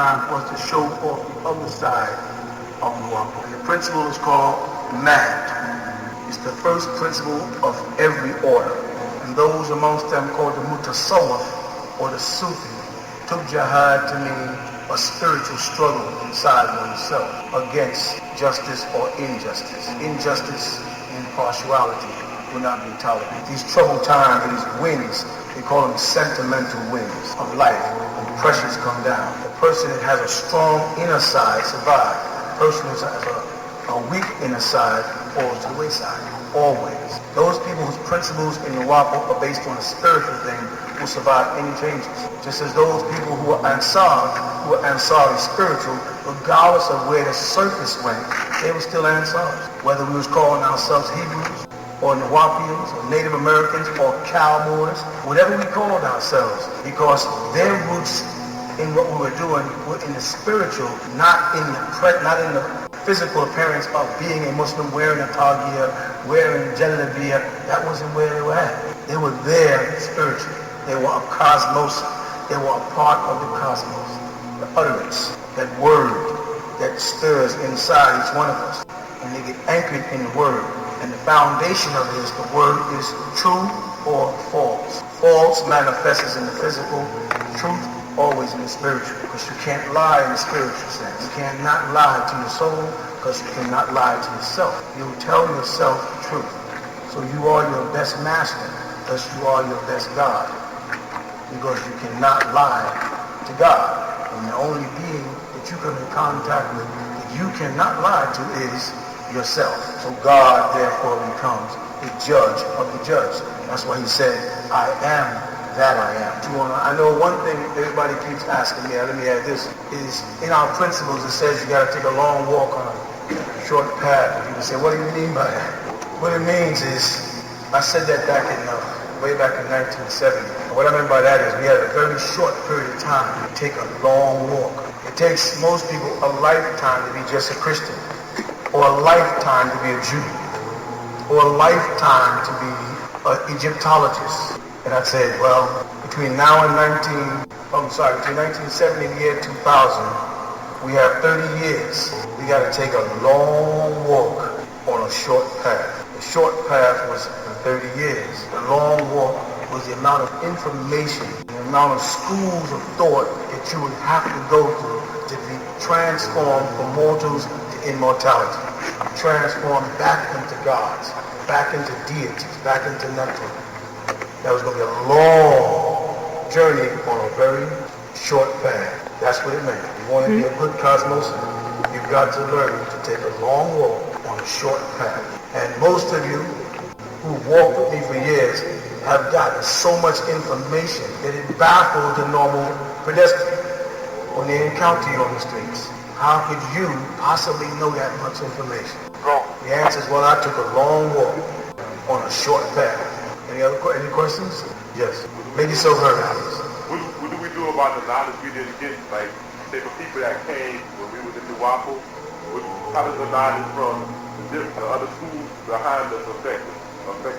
time for us to show off the other side of the wapo. And the principle is called Mad. It's the first principle of every order. And those amongst them called the Mutasawwif or the Sufi took jihad to mean a spiritual struggle inside oneself against justice or injustice. Injustice and partiality will not be tolerated. These troubled times, these winds, they call them sentimental winds of life. When pressures come down, the person that has a strong inner side survives. The person who has a weak inner side falls to the wayside. Always. Those people whose principles in the Wapo are based on a spiritual thing will survive any changes. Just as those people who are Ansari spiritual, regardless of where the surface went, they were still Ansars. Whether we was calling ourselves Hebrews, or Nawapians, or Native Americans, or cowboys, whatever we called ourselves, because their roots in what we were doing were in the spiritual, not in the physical appearance of being a Muslim, wearing a tagiyah, wearing jalabiya. That wasn't where they were at. They were there spiritually. They were a cosmos. They were a part of the cosmos. The utterance, that word that stirs inside each one of us. And they get anchored in the word. And the foundation of it is the word is true or false. False manifests in the physical. Truth always in the spiritual. Because you can't lie in the spiritual sense. You cannot lie to your soul because you cannot lie to yourself. You tell yourself the truth. So you are your best master. Thus you are your best God. Because you cannot lie to God. And the only being that you come in contact with that you cannot lie to is yourself. So God therefore becomes the judge of the judge. That's why he said, I am that I am. I know one thing everybody keeps asking me, let me add this, is in our principles it says you got to take a long walk on a short path. People say, what do you mean by that? What it means is, I said that way back in 1970. And what I mean by that is we had a very short period of time to take a long walk. It takes most people a lifetime to be just a Christian, or a lifetime to be a Jew, or a lifetime to be an Egyptologist. And I said, well, between 1970 and the year 2000, we have 30 years. We got to take a long walk on a short path. The short path was for 30 years. The long walk was the amount of information, the amount of schools of thought that you would have to go through to be transformed from mortals to immortality. Transformed back into gods, back into deities, back into Neptune. That was going to be a long journey on a very short path. That's what it meant. You want to be a good cosmos, you've got to learn to take a long walk on a short path. And most of you who walked with me for years have gotten so much information that it baffles the normal pedestrian when they encounter you on the streets. How could you possibly know that much information? The answer is, well, I took a long walk on a short path. Any questions? Yes. Make yourself heard, Alex. What do we do about the knowledge we didn't get? Like, say for people that came when we were in the Wapo, how does the knowledge from the other schools behind us affect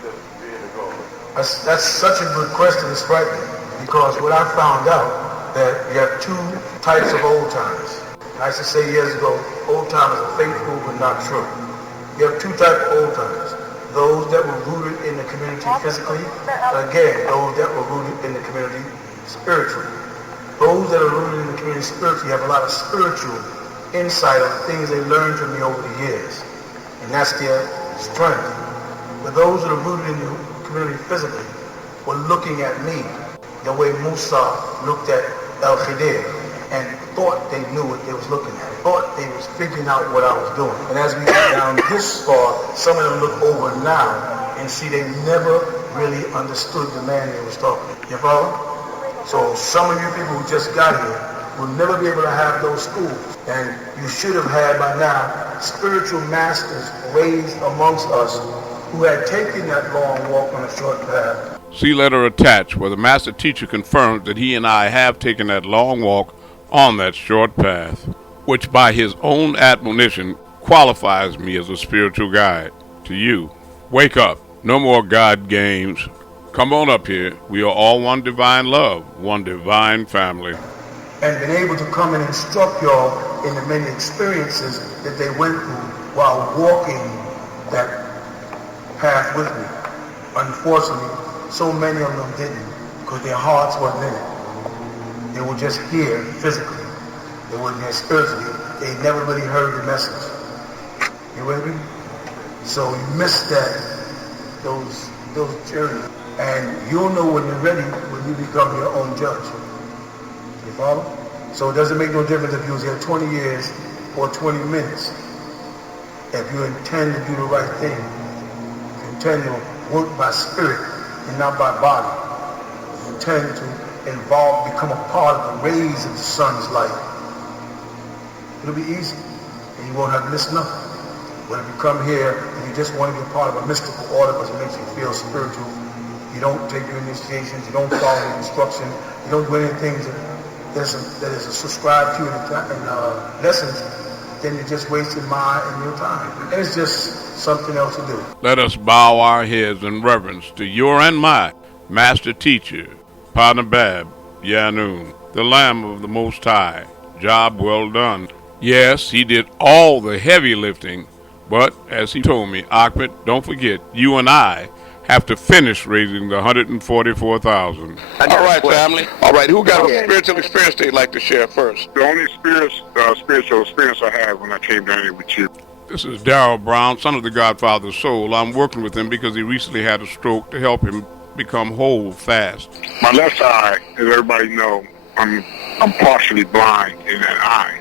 us being the goal? That's such a good question. It's frightening. Because what I found out, that you have two types of old timers. I used to say years ago, old timers are faithful but not true. You have two types of old timers. Those that were rooted in the community physically, and again, those that were rooted in the community spiritually. Those that are rooted in the community spiritually have a lot of spiritual insight on the things they learned from me over the years. And that's their strength. But those that are rooted in the community physically were looking at me the way Musa looked at El-Khidir and thought they knew what they was looking at, thought they was figuring out what I was doing. And as we get down this far, some of them look over now and see they never really understood the man they was talking. You follow? So some of you people who just got here will never be able to have those schools. And you should have had by now spiritual masters raised amongst us who had taken that long walk on a short path. See letter attached, where the master teacher confirms that he and I have taken that long walk on that short path, which by his own admonition qualifies me as a spiritual guide to you. Wake up. No more God games. Come on up here. We are all one divine love, one divine family. and been able to come and instruct y'all in the many experiences that they went through while walking that path with me. Unfortunately, so many of them didn't, because their hearts wasn't in it. They were just here physically. They wasn't here spiritually. They never really heard the message. You with me? So you missed those journeys. And you'll know when you're ready when you become your own judge. You follow? So it doesn't make no difference if you was here 20 years or 20 minutes. If you intend to do the right thing, if you intend to work by spirit and not by body, if you intend to become a part of the rays of the sun's light, it'll be easy and you won't have to miss nothing. But if you come here and you just want to be a part of a mystical order because it makes you feel spiritual, you don't take your initiations, you don't follow the instruction, you don't do anything that is subscribed to in lessons, then you're just wasting my and your time. It's just something else to do. Let us bow our heads in reverence to your and my master teacher, Amun-Rayay, Yaanuwn, the Lamb of the Most High. Job well done. Yes, he did all the heavy lifting, but as he told me, Ahmed, don't forget, you and I have to finish raising the 144,000. All right, family. All right, who got a spiritual experience they'd like to share first? The only spiritual experience I had when I came down here with you. This is Darrell Brown, son of the Godfather's soul. I'm working with him because he recently had a stroke to help him become whole fast. My left eye, as everybody know, I'm partially blind in that eye.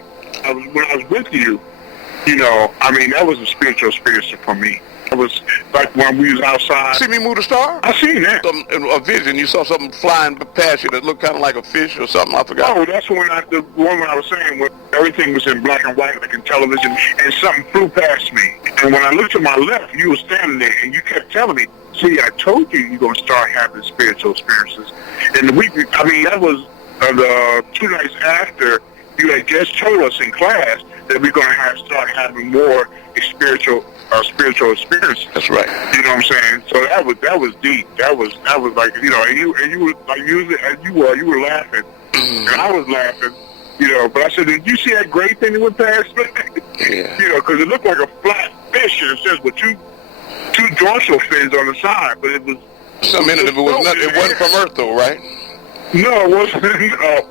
When I was with you, that was a spiritual experience for me. It was like when we was outside. See me move the star? I seen that. A vision. You saw something flying past you that looked kind of like a fish or something. I forgot. Oh, that's the one I was saying when everything was in black and white, like in television, and something flew past me. And when I looked to my left, you were standing there, and you kept telling me, "See, I told you you're gonna start having spiritual experiences." And that was the 2 nights after you had just told us in class that we're gonna start having more spiritual experience. That's right. You know what I'm saying? So that was deep. That was like, and you were like you were laughing, and I was laughing. But I said, did you see that great thing that went past me? Yeah. Because it looked like a flat fish, and it says with two dorsal fins on the side, but it was. It wasn't from Earth, though, right? No, it wasn't. No,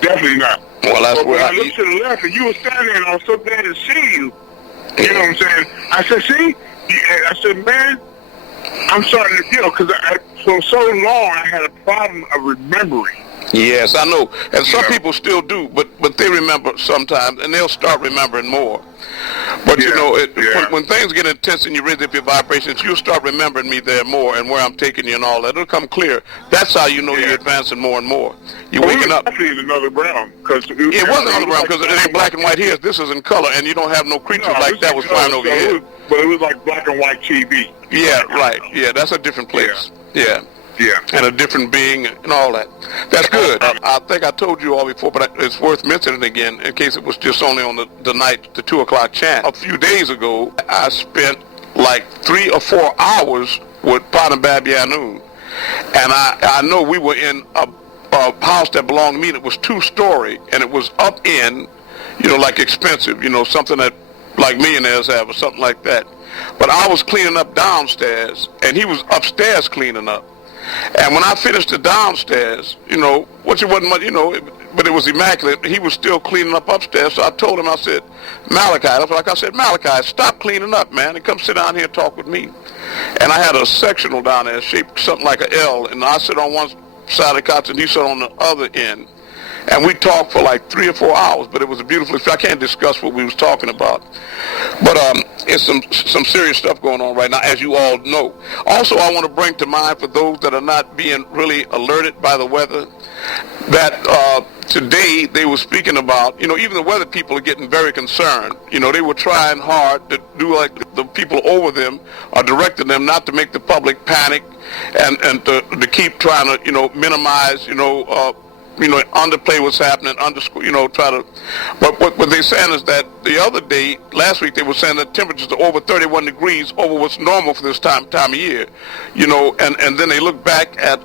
definitely not. Well, that's but when where I looked to the left, and you were standing there, and I was so glad to see you. You know what I'm saying? I said, see? I said, man, I'm starting to, because for so long I had a problem of remembering. Yes, I know. And some people still do, but they remember sometimes, and they'll start remembering more. But, when things get intense and you raise up your vibrations, you'll start remembering me there more and where I'm taking you and all that. It'll come clear. That's how you know you're advancing more and more. You're waking up. Actually, in another realm. It wasn't another realm because it ain't black and white here. This is in color, and you don't have no creatures like that was flying over your head. But it was like black and white TV. Yeah, right. Yeah, that's a different place. Yeah. Yeah. And a different being and all that. That's good. I think I told you all before, but it's worth mentioning again in case it was just only on the night, the 2 o'clock chant. A few days ago, I spent like 3 or 4 hours with Amun-Rayay Yaanuwn. And I know we were in a house that belonged to me that was 2-story, and it was up in, like expensive, something that like millionaires have or something like that. But I was cleaning up downstairs, and he was upstairs cleaning up. And when I finished the downstairs, which it wasn't much, but it was immaculate, he was still cleaning up upstairs. So I told him, I said, Malachi, stop cleaning up, man, and come sit down here and talk with me. And I had a sectional down there shaped something like an L, and I sit on one side of the couch, and he sat on the other end. And we talked for like 3 or 4 hours, but it was a beautiful experience. I can't discuss what we was talking about. But it's some serious stuff going on right now, as you all know. Also, I want to bring to mind for those that are not being really alerted by the weather, that today they were speaking about, even the weather people are getting very concerned. They were trying hard to do like the people over them are directing them not to make the public panic and to keep trying to, minimize, underplay what's happening, try to, but what they're saying is that the other day, last week, they were saying that temperatures are over 31 degrees over what's normal for this time of year, and then they look back at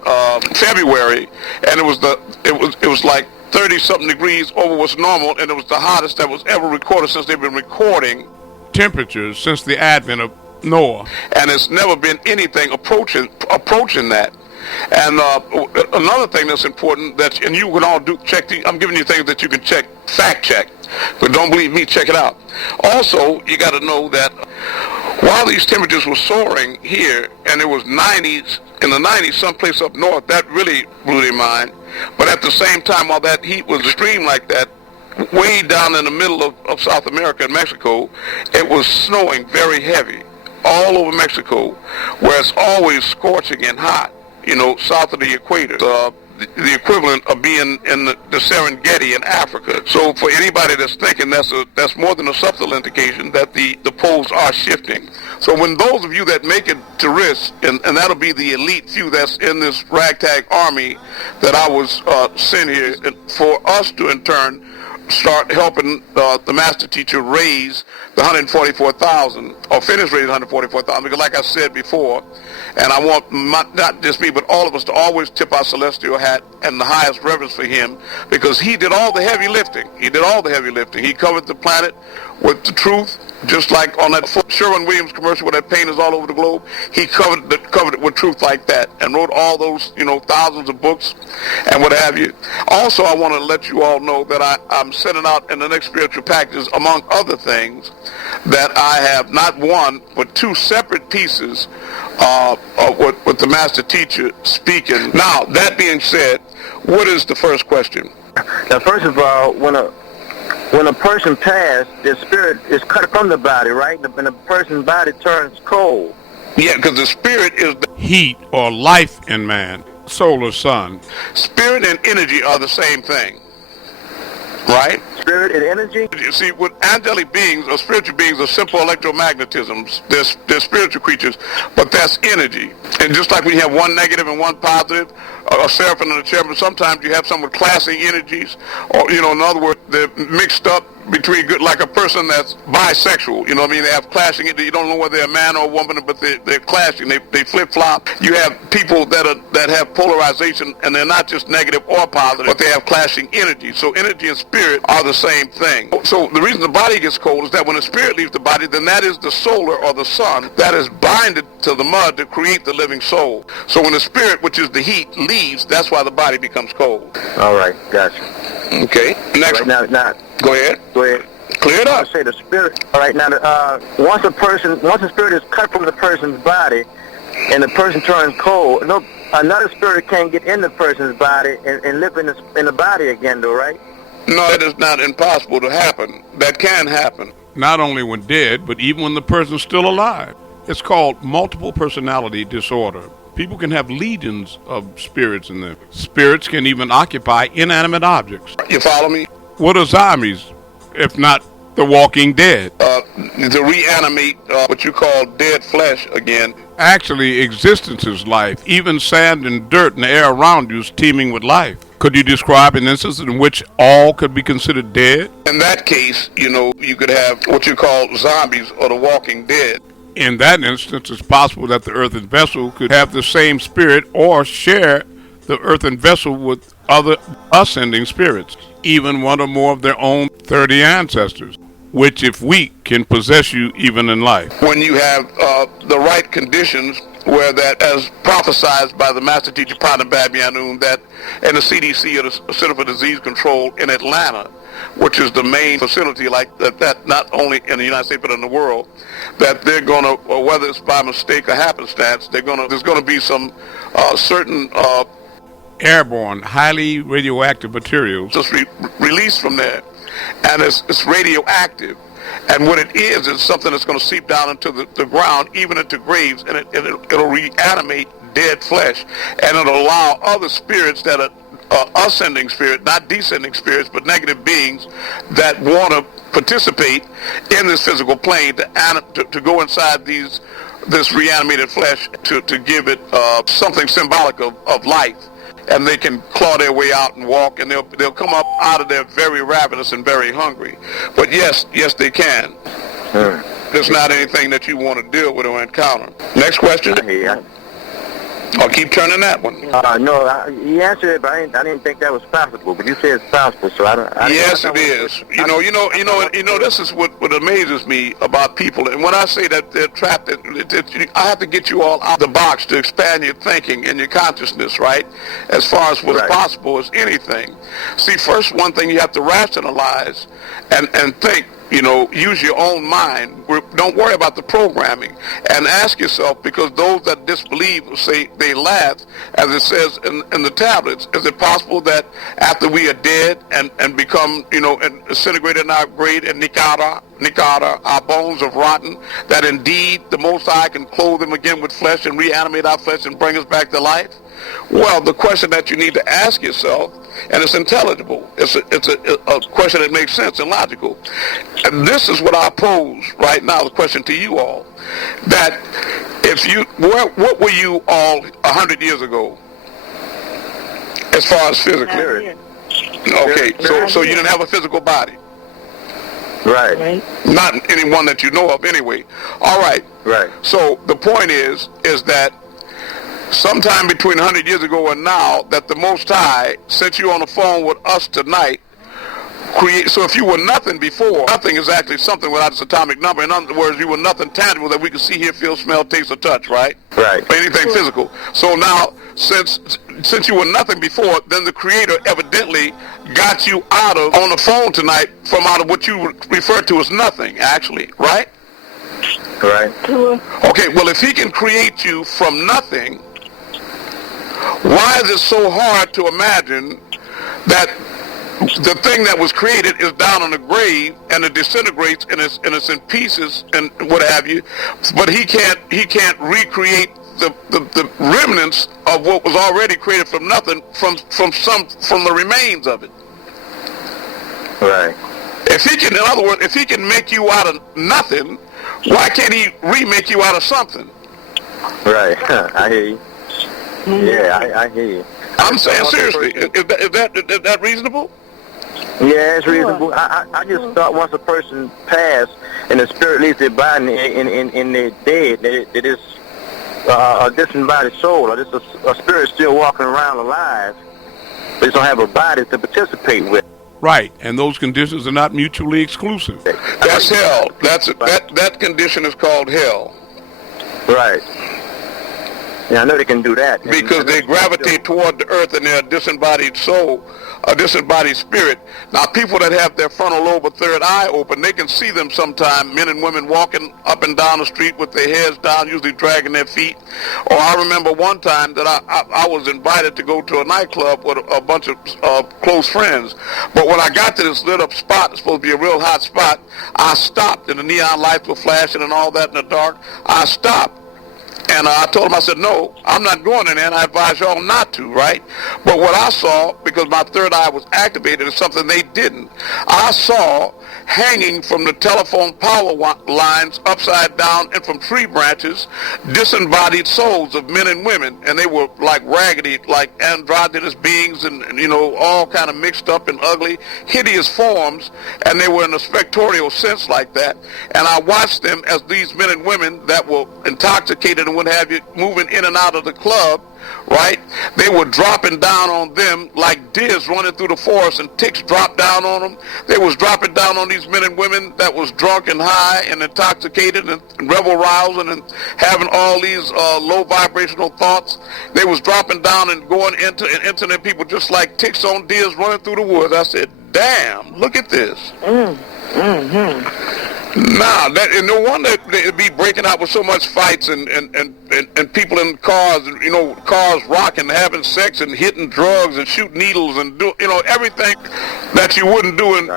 February, and it was like 30-something degrees over what's normal, and it was the hottest that was ever recorded since they've been recording temperatures since the advent of Noah. And it's never been anything approaching that. And another thing that's important, and you can all I'm giving you things that you can fact check, but don't believe me, check it out. Also, you got to know that while these temperatures were soaring here, and it was 90s, in the 90s, someplace up north, that really blew their mind. But at the same time, while that heat was extreme like that, way down in the middle of South America and Mexico, it was snowing very heavy all over Mexico, where it's always scorching and hot, south of the equator. The equivalent of being in the Serengeti in Africa. So for anybody that's thinking that's more than a subtle indication that the poles are shifting. So when those of you that make it to risk, and that'll be the elite few that's in this ragtag army that I was sent here, for us to in turn start helping the master teacher raise the 144,000, or finish raising 144,000, because like I said before, and I want not just me, but all of us to always tip our celestial hat and the highest reverence for him, because he did all the heavy lifting. He covered the planet with the truth, just like on that Sherwin-Williams commercial where that paint is all over the globe. He covered it with truth like that, and wrote all those, thousands of books and what have you. Also, I want to let you all know that I'm sending out in the next spiritual packages, among other things, that I have not one, but two separate pieces with the master teacher speaking. Now, that being said, what is the first question? Now, first of all, when a person passed, their spirit is cut from the body, right? And the person's body turns cold. Yeah, because the spirit is the heat or life in man, solar sun. Spirit and energy are the same thing, right? Spirit and energy? You see, with angelic beings or spiritual beings are simple electromagnetisms. They're spiritual creatures, but that's energy. And just like we have one negative and one positive, a seraphim and a cherubim, sometimes you have some with clashing energies, or, in other words, they're mixed up between like a person that's bisexual, they have clashing, you don't know whether they're a man or a woman, but they're clashing, they flip-flop. You have people that have polarization, and they're not just negative or positive, but they have clashing energy. So energy and spirit are the same thing. So the reason the body gets cold is that when the spirit leaves the body, then that is the solar or the sun that is binded to the mud to create the living soul. So when the spirit, which is the heat, leaves, that's why the body becomes cold. All right, gotcha. Okay, next. Right, now, go ahead. Clear it up. I say the spirit. All right, now, once the spirit is cut from the person's body, and the person turns cold, another spirit can't get in the person's body and live in the body again, though, right? No, that is not impossible to happen. That can happen. Not only when dead, but even when the person's still alive. It's called multiple personality disorder. People can have legions of spirits in them. Spirits can even occupy inanimate objects. You follow me? What are zombies, if not the walking dead? To reanimate what you call dead flesh again. Actually, existence is life. Even sand and dirt in the air around you is teeming with life. Could you describe an instance in which all could be considered dead? In that case, you could have what you call zombies or the walking dead. In that instance, it's possible that the earthen vessel could have the same spirit or share the earthen vessel with other ascending spirits, even one or more of their own 30 ancestors, which, if weak, can possess you even in life. When you have the right conditions, where that, as prophesied by the master teacher, Yaanuwn, that in the CDC, or the Center for Disease Control in Atlanta, which is the main facility like that not only in the United States but in the world, that they're going to, or whether it's by mistake or happenstance, there's going to be some certain airborne, highly radioactive materials just released from there, and it's radioactive. And what it is something that's going to seep down into the ground, even into graves, and it'll reanimate dead flesh, and it'll allow other spirits that are ascending spirits, not descending spirits, but negative beings that want to participate in this physical plane to go inside this reanimated flesh to give it something symbolic of life. And they can claw their way out and walk, and they'll come up out of there very ravenous and very hungry. But yes, they can. There's not anything that you want to deal with or encounter. Next question. Or keep turning that one. No, you answered it, but I didn't think that was possible. But you said it's possible, so I don't. Yes, it is. You know. This is what amazes me about people. And when I say that they're trapped, I have to get you all out of the box to expand your thinking and your consciousness, right? As far as what's possible as anything. See, first, one thing you have to rationalize and think. Use your own mind. Don't worry about the programming. And ask yourself, because those that disbelieve say they laugh, as it says in the tablets, is it possible that after we are dead and become, and disintegrated in our grave and nikara, our bones have rotten, that indeed the Most High can clothe them again with flesh and reanimate our flesh and bring us back to life? Well, the question that you need to ask yourself, and it's intelligible, it's a question that makes sense and logical. And this is what I pose right now, the question to you all, that what were you all 100 years ago, as far as physically? Okay, so you didn't have a physical body? Right. Not anyone that you know of anyway. All right. Right. So the point is that sometime between 100 years ago and now, that the Most High sent you on the phone with us tonight. So if you were nothing before, nothing is actually something without its atomic number. In other words, you were nothing tangible that we could see, hear, feel, smell, taste, or touch, right? Right. Anything physical. So now, since you were nothing before, then the Creator evidently got you on the phone tonight from out of what you refer to as nothing, actually, right? Right. Okay, well, if He can create you from nothing, why is it so hard to imagine that the thing that was created is down in the grave and it disintegrates and it's in pieces and what have you, but he can't recreate the remnants of what was already created from nothing from the remains of it. Right. If he can, in other words, if he can make you out of nothing, why can't he remake you out of something? Right. I hear you. Yeah, I hear you. I'm saying seriously, is that reasonable? Yeah, it's reasonable. I just thought once a person passed and the spirit leaves their body and they're dead, that is a disembodied soul, or just a spirit still walking around alive. They just don't have a body to participate with. Right, and those conditions are not mutually exclusive. That's hell. That condition is called hell. Right. Yeah, I know they can do that. Because they gravitate toward the earth and they're a disembodied soul, a disembodied spirit. Now, people that have their frontal lobe or third eye open, they can see them sometime, men and women walking up and down the street with their heads down, usually dragging their feet. Or I remember one time that I was invited to go to a nightclub with a bunch of close friends. But when I got to this lit up spot, it's supposed to be a real hot spot, I stopped, and the neon lights were flashing and all that in the dark. I stopped. And I told him, I said, no, I'm not going in there, and I advise y'all not to, right? But what I saw, because my third eye was activated, is something they didn't. I saw hanging from the telephone power lines upside down and from tree branches, disembodied souls of men and women, and they were like raggedy, like androgynous beings and all kind of mixed up and ugly, hideous forms, and they were in a spectorial sense like that. And I watched them as these men and women that were intoxicated and what have you, moving in and out of the club, right? They were dropping down on them like deers running through the forest, and ticks dropped down on them. They was dropping down on these men and women that was drunk and high and intoxicated and rebel rousing and having all these low vibrational thoughts. They was dropping down and going into them people just like ticks on deers running through the woods. I said, damn, look at this. Nah, and no wonder they'd be breaking out with so much fights and people in cars, cars rocking, having sex and hitting drugs and shooting needles and do everything that you wouldn't do in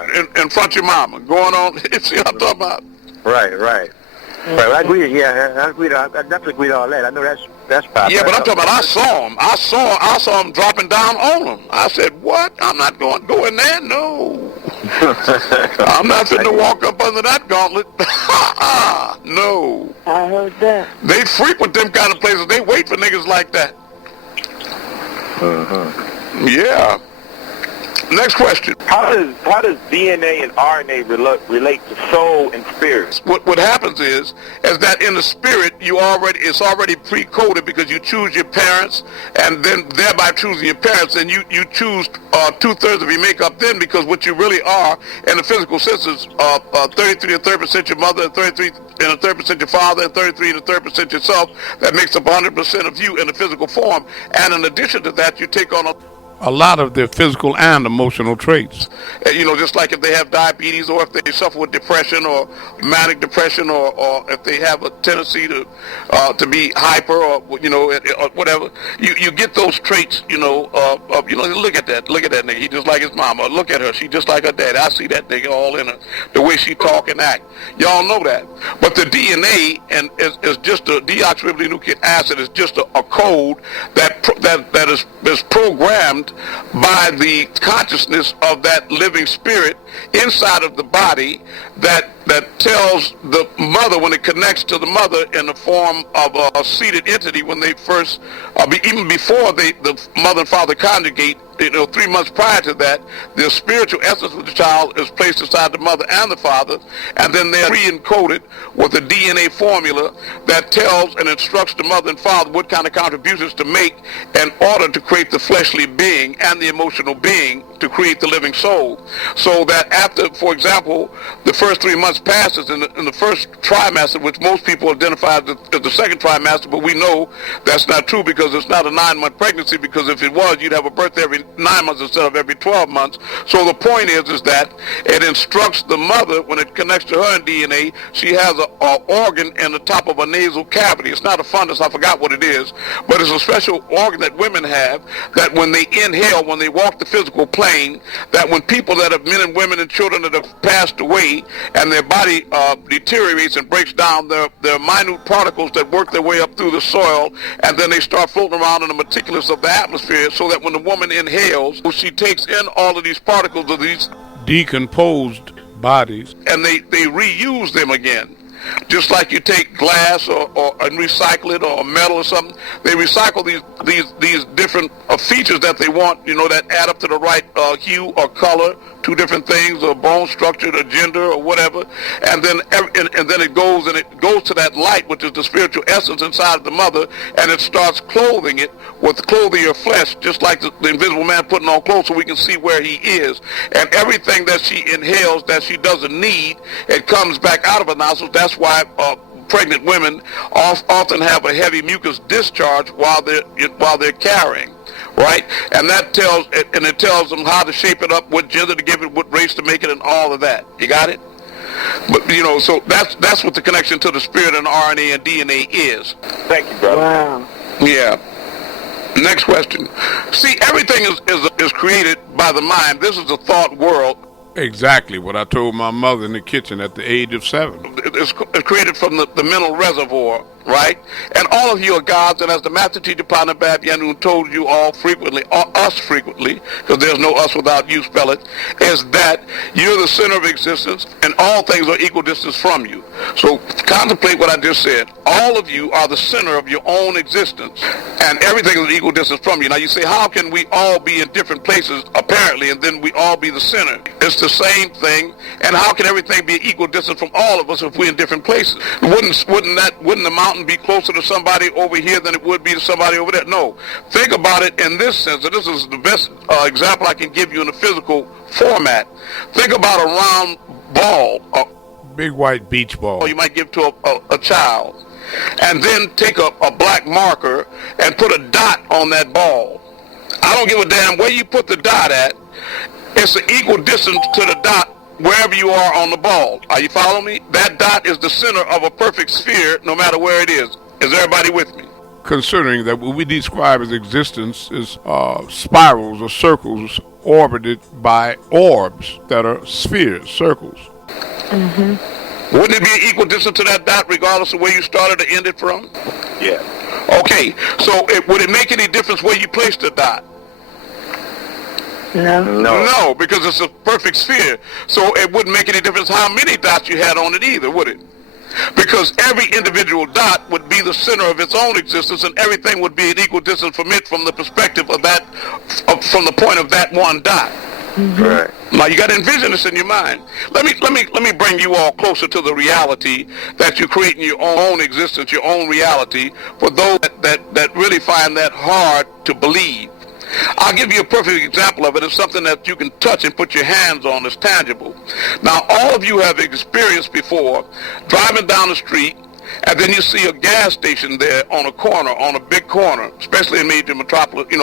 front of your mama. Going on, see what I'm talking about? Right. Right, I agree. Yeah, I definitely agree with all that. I know that's possible. Yeah, but I'm talking about I saw him dropping down on them. I said, what? I'm not going to go in there. No. I'm not going to walk up under that gauntlet. No. I heard that. They frequent them kind of places. They wait for niggas like that. Yeah. Next question. How does DNA and RNA relate to soul and spirit? What happens is that in the spirit it's already pre-coded because you choose your parents, and then thereby choosing your parents, and you choose 2/3 of your makeup then, because what you really are in the physical sense is 33 1/3% your mother, and 33 1/3% your father, and 33 1/3% yourself. That makes up 100% of you in the physical form, and in addition to that, you take on a lot of their physical and emotional traits. Just like if they have diabetes, or if they suffer with depression or manic depression, or if they have a tendency to be hyper, or whatever, you get those traits. Look at that nigga. He just like his mama. Look at her. She just like her dad. I see that nigga all in her. The way she talk and act. Y'all know that. But the DNA is just a deoxyribonucleic acid is just a code that is programmed by the consciousness of that living spirit inside of the body that tells the mother, when it connects to the mother in the form of a seated entity, when they first, even before the mother and father conjugate, 3 months prior to that, the spiritual essence of the child is placed inside the mother and the father, and then they're pre-encoded with a DNA formula that tells and instructs the mother and father what kind of contributions to make in order to create the fleshly being and the emotional being to create the living soul. So that after, for example, the first 3 months passes in the first trimester, which most people identify as the second trimester, but we know that's not true because it's not a 9-month pregnancy, because if it was, you'd have a birth every 9 months instead of every 12 months. So the point is that it instructs the mother, when it connects to her in DNA, she has an organ in the top of a nasal cavity. It's not a fundus, I forgot what it is, but it's a special organ that women have, that when they inhale, when they walk the physical plane, that when people that have men and women and children that have passed away and their body deteriorates and breaks down, their minute particles that work their way up through the soil, and then they start floating around in the meticulous of the atmosphere, so that when the woman inhales, she takes in all of these particles of these decomposed bodies, and they reuse them again. Just like you take glass or and recycle it, or metal or something, they recycle these different features that they want, that add up to the right hue or color, 2 different things, or bone structure, or gender, or whatever, and then it goes to that light, which is the spiritual essence inside of the mother, and it starts clothing it with clothing of flesh, just like the invisible man putting on clothes so we can see where he is. And everything that she inhales that she doesn't need, it comes back out of her nostrils. That's why pregnant women often have a heavy mucus discharge while they're carrying. Right, and it tells them how to shape it up, what gender to give it, what race to make it, and all of that. You got it? But so that's what the connection to the spirit and RNA and DNA is. Thank you, brother. Wow. Yeah. Next question. See, everything is created by the mind. This is a thought world. Exactly what I told my mother in the kitchen at the age of 7. It's created from the mental reservoir, right? And all of you are gods, and as the master teacher, Partner Bab Yaanuwn, told you all frequently, or us frequently, because there's no us without you, spell it, is that you're the center of existence, and all things are equal distance from you. So contemplate what I just said. All of you are the center of your own existence, and everything is equal distance from you. Now you say, how can we all be in different places, apparently, and then we all be the center? It's the same thing, and how can everything be equal distance from all of us if we're in different places? Wouldn't the mountain be closer to somebody over here than it would be to somebody over there? No. Think about it in this sense, and this is the best example I can give you in a physical format. Think about a round ball, big white beach ball, you might give to a child, and then take a black marker and put a dot on that ball. I don't give a damn where you put the dot at. It's an equal distance to the dot wherever you are on the ball. Are you following me? That dot is the center of a perfect sphere, no matter where it is. Is everybody with me? Considering that what we describe as existence is spirals or circles orbited by orbs that are spheres, circles. Mm-hmm. Wouldn't it be an equal distance to that dot regardless of where you started or ended from? Yeah. Okay, so would it make any difference where you placed the dot? No, because it's a perfect sphere. So it wouldn't make any difference how many dots you had on it either, would it? Because every individual dot would be the center of its own existence, and everything would be an equal distance from it, from the perspective of that, from the point of that one dot. Right. Now you got to envision this in your mind. Let me bring you all closer to the reality that you create in your own existence, your own reality. For those that really find that hard to believe, I'll give you a perfect example of it. It's something that you can touch and put your hands on. It's tangible. Now all of you have experienced before driving down the street, and then you see a gas station there on a corner, on a big corner, especially in major metropolis, in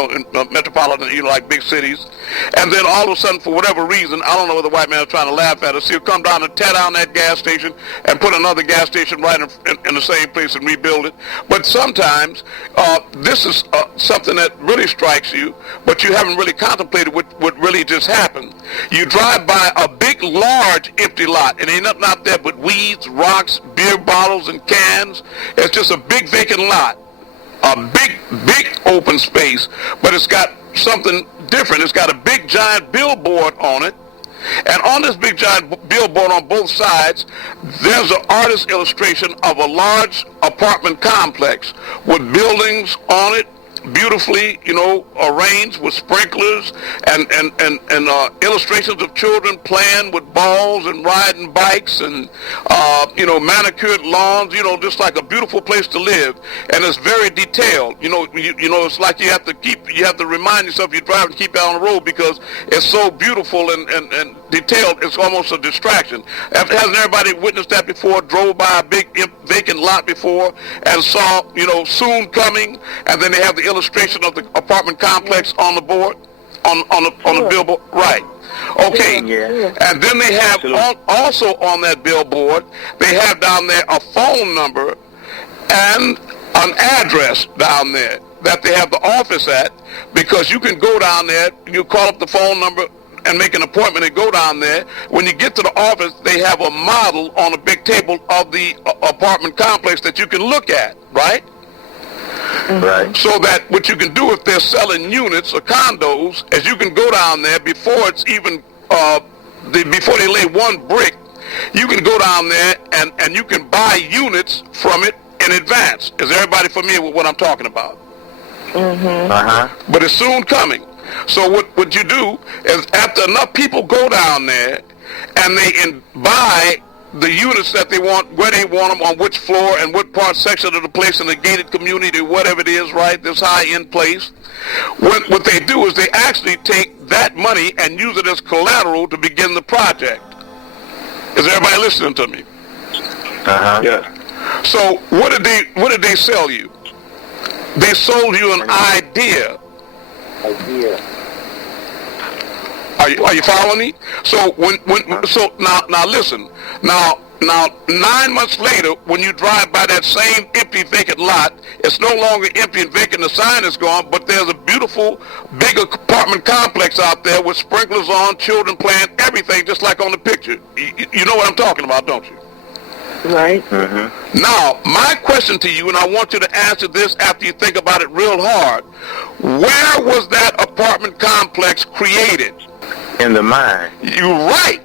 metropolitan, like big cities. And then all of a sudden, for whatever reason, I don't know what the white man is trying to laugh at us, he'll come down and tear down that gas station and put another gas station right in the same place and rebuild it. But sometimes this is something that really strikes you, but you haven't really contemplated what really just happened. You drive by a big, large, empty lot, and ain't nothing out there but weeds, rocks, beer bottles, and cans. It's just a big vacant lot, a big open space, but it's got something different. It's got a big giant billboard on it, and on this big giant billboard on both sides, there's an artist's illustration of a large apartment complex with buildings on it, beautifully, arranged with sprinklers and illustrations of children playing with balls and riding bikes and manicured lawns, just like a beautiful place to live. And it's very detailed. It's like you have to remind yourself you're driving, keep out on the road, because it's so beautiful and detailed. It's almost a distraction. Hasn't everybody witnessed that before? Drove by a big vacant lot before and saw, soon coming, and then they have the illustration of the apartment complex on the board, on the billboard, right? Okay, Yeah. and then they have also on that billboard, they have down there a phone number and an address down there that they have the office at, because you can go down there, you call up the phone number and make an appointment and go down there. When you get to the office, they have a model on a big table of the apartment complex that you can look at, right? Right. So that what you can do if they're selling units or condos is you can go down there before it's even before they lay one brick. You can go down there and you can buy units from it in advance. Is everybody familiar with what I'm talking about? But it's soon coming. So what you do is, after enough people go down there and they buy the units that they want, where they want them, on which floor and what part section of the place in the gated community, whatever it is, right, this high-end place, what they do is they actually take that money and use it as collateral to begin the project. Is everybody listening to me? Yeah. So what did they sell you? They sold you an idea. Are you following me? So now listen. Now 9 months later, when you drive by that same empty vacant lot, it's no longer empty and vacant. The sign is gone, but there's a beautiful big apartment complex out there with sprinklers on, children playing, everything just like on the picture. You know what I'm talking about, don't you? Right. Now, my question to you, and I want you to answer this after you think about it real hard. Where was that apartment complex created? In the mind. You're right.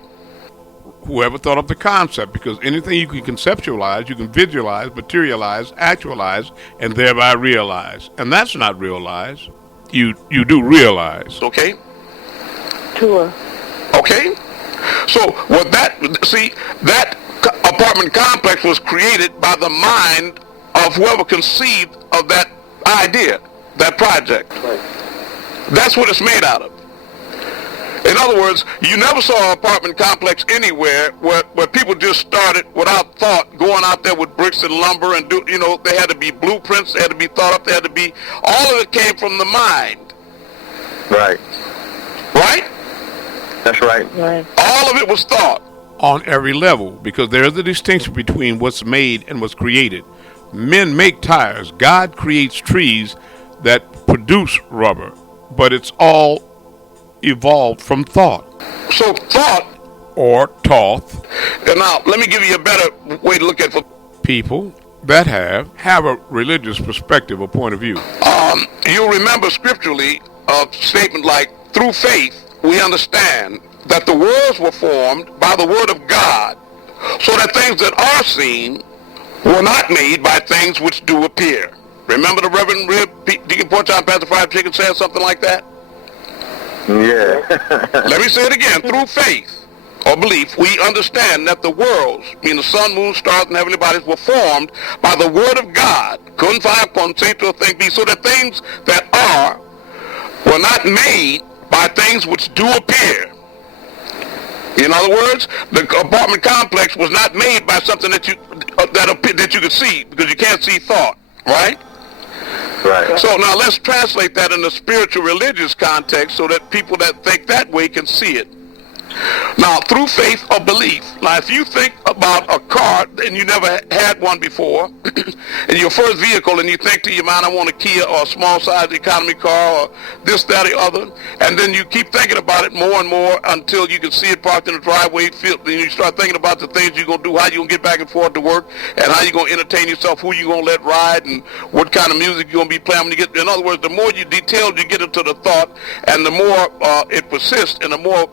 Whoever thought up the concept, because anything you can conceptualize, you can visualize, materialize, actualize, and thereby realize. And that's not realize. You do realize. Okay? Sure. Okay? So, that apartment complex was created by the mind of whoever conceived of that idea, that project. Right. That's what it's made out of. In other words, you never saw an apartment complex anywhere where people just started without thought, going out there with bricks and lumber and they had to be blueprints, they had to be thought up, they had to be, all of it came from the mind. Right. Right? That's right. Right. All of it was thought. On every level, because there is a distinction between what's made and what's created. Men make tires. God creates trees that produce rubber, but it's all evolved from thought. So thought, or thoth. and now let me give you a better way to look at it. People that have a religious perspective or point of view. You'll remember scripturally a statement like, through faith we understand that the worlds were formed by the word of God, so that things that are seen were not made by things which do appear. Remember the Reverend Deacon Porchon, Pastor Fried Chicken said something like that? Yeah. Let me say it again. Through faith or belief, we understand that the worlds, meaning the sun, moon, stars, and heavenly bodies, were formed by the word of God. Couldn't find upon say to a thing be. So that things that are were not made by things which do appear. In other words, the apartment complex was not made by something that you could see, because you can't see thought, right? Right. So now let's translate that in a spiritual religious context so that people that think that way can see it. Now, through faith or belief, now if you think about a car and you never had one before, and your first vehicle, and you think to your mind, I want a Kia or a small size economy car or this, that, or other, and then you keep thinking about it more and more until you can see it parked in the driveway, then you start thinking about the things you're going to do, how you're going to get back and forth to work, and how you're going to entertain yourself, who you're going to let ride, and what kind of music you're going to be playing when you get, in other words, the more you detailed you get into the thought, and the more it persists, and the more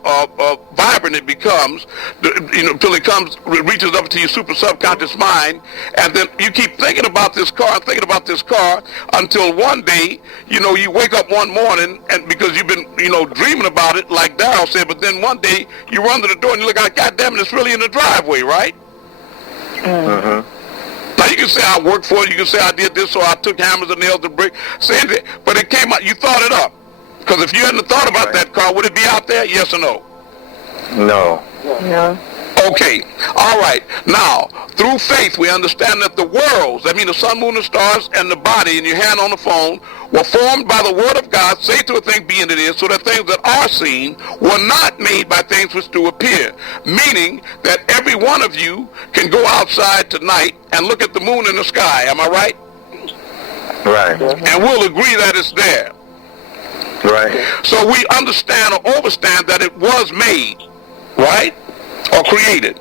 vibrant it becomes, until it reaches up to your super subconscious mind, and then you keep thinking about this car until one day, you wake up one morning, and because you've been, dreaming about it, like Darryl said, but then one day you run to the door and you look out, God damn it, it's really in the driveway, right? Now you can say I worked for it, you can say I did this, or I took hammers and nails and brick, but it came out, you thought it up. Because if you hadn't thought about that car, would it be out there? Yes or no? No. No. Okay, all right. Now, through faith, we understand that the worlds, that means the sun, moon, and stars, and the body, and your hand on the phone, were formed by the word of God, say to a thing, be, and it is, so that things that are seen were not made by things which do appear. Meaning that every one of you can go outside tonight and look at the moon in the sky. Am I right? Right. And we'll agree that it's there. Right. So we understand or overstand that it was made, right? Or created.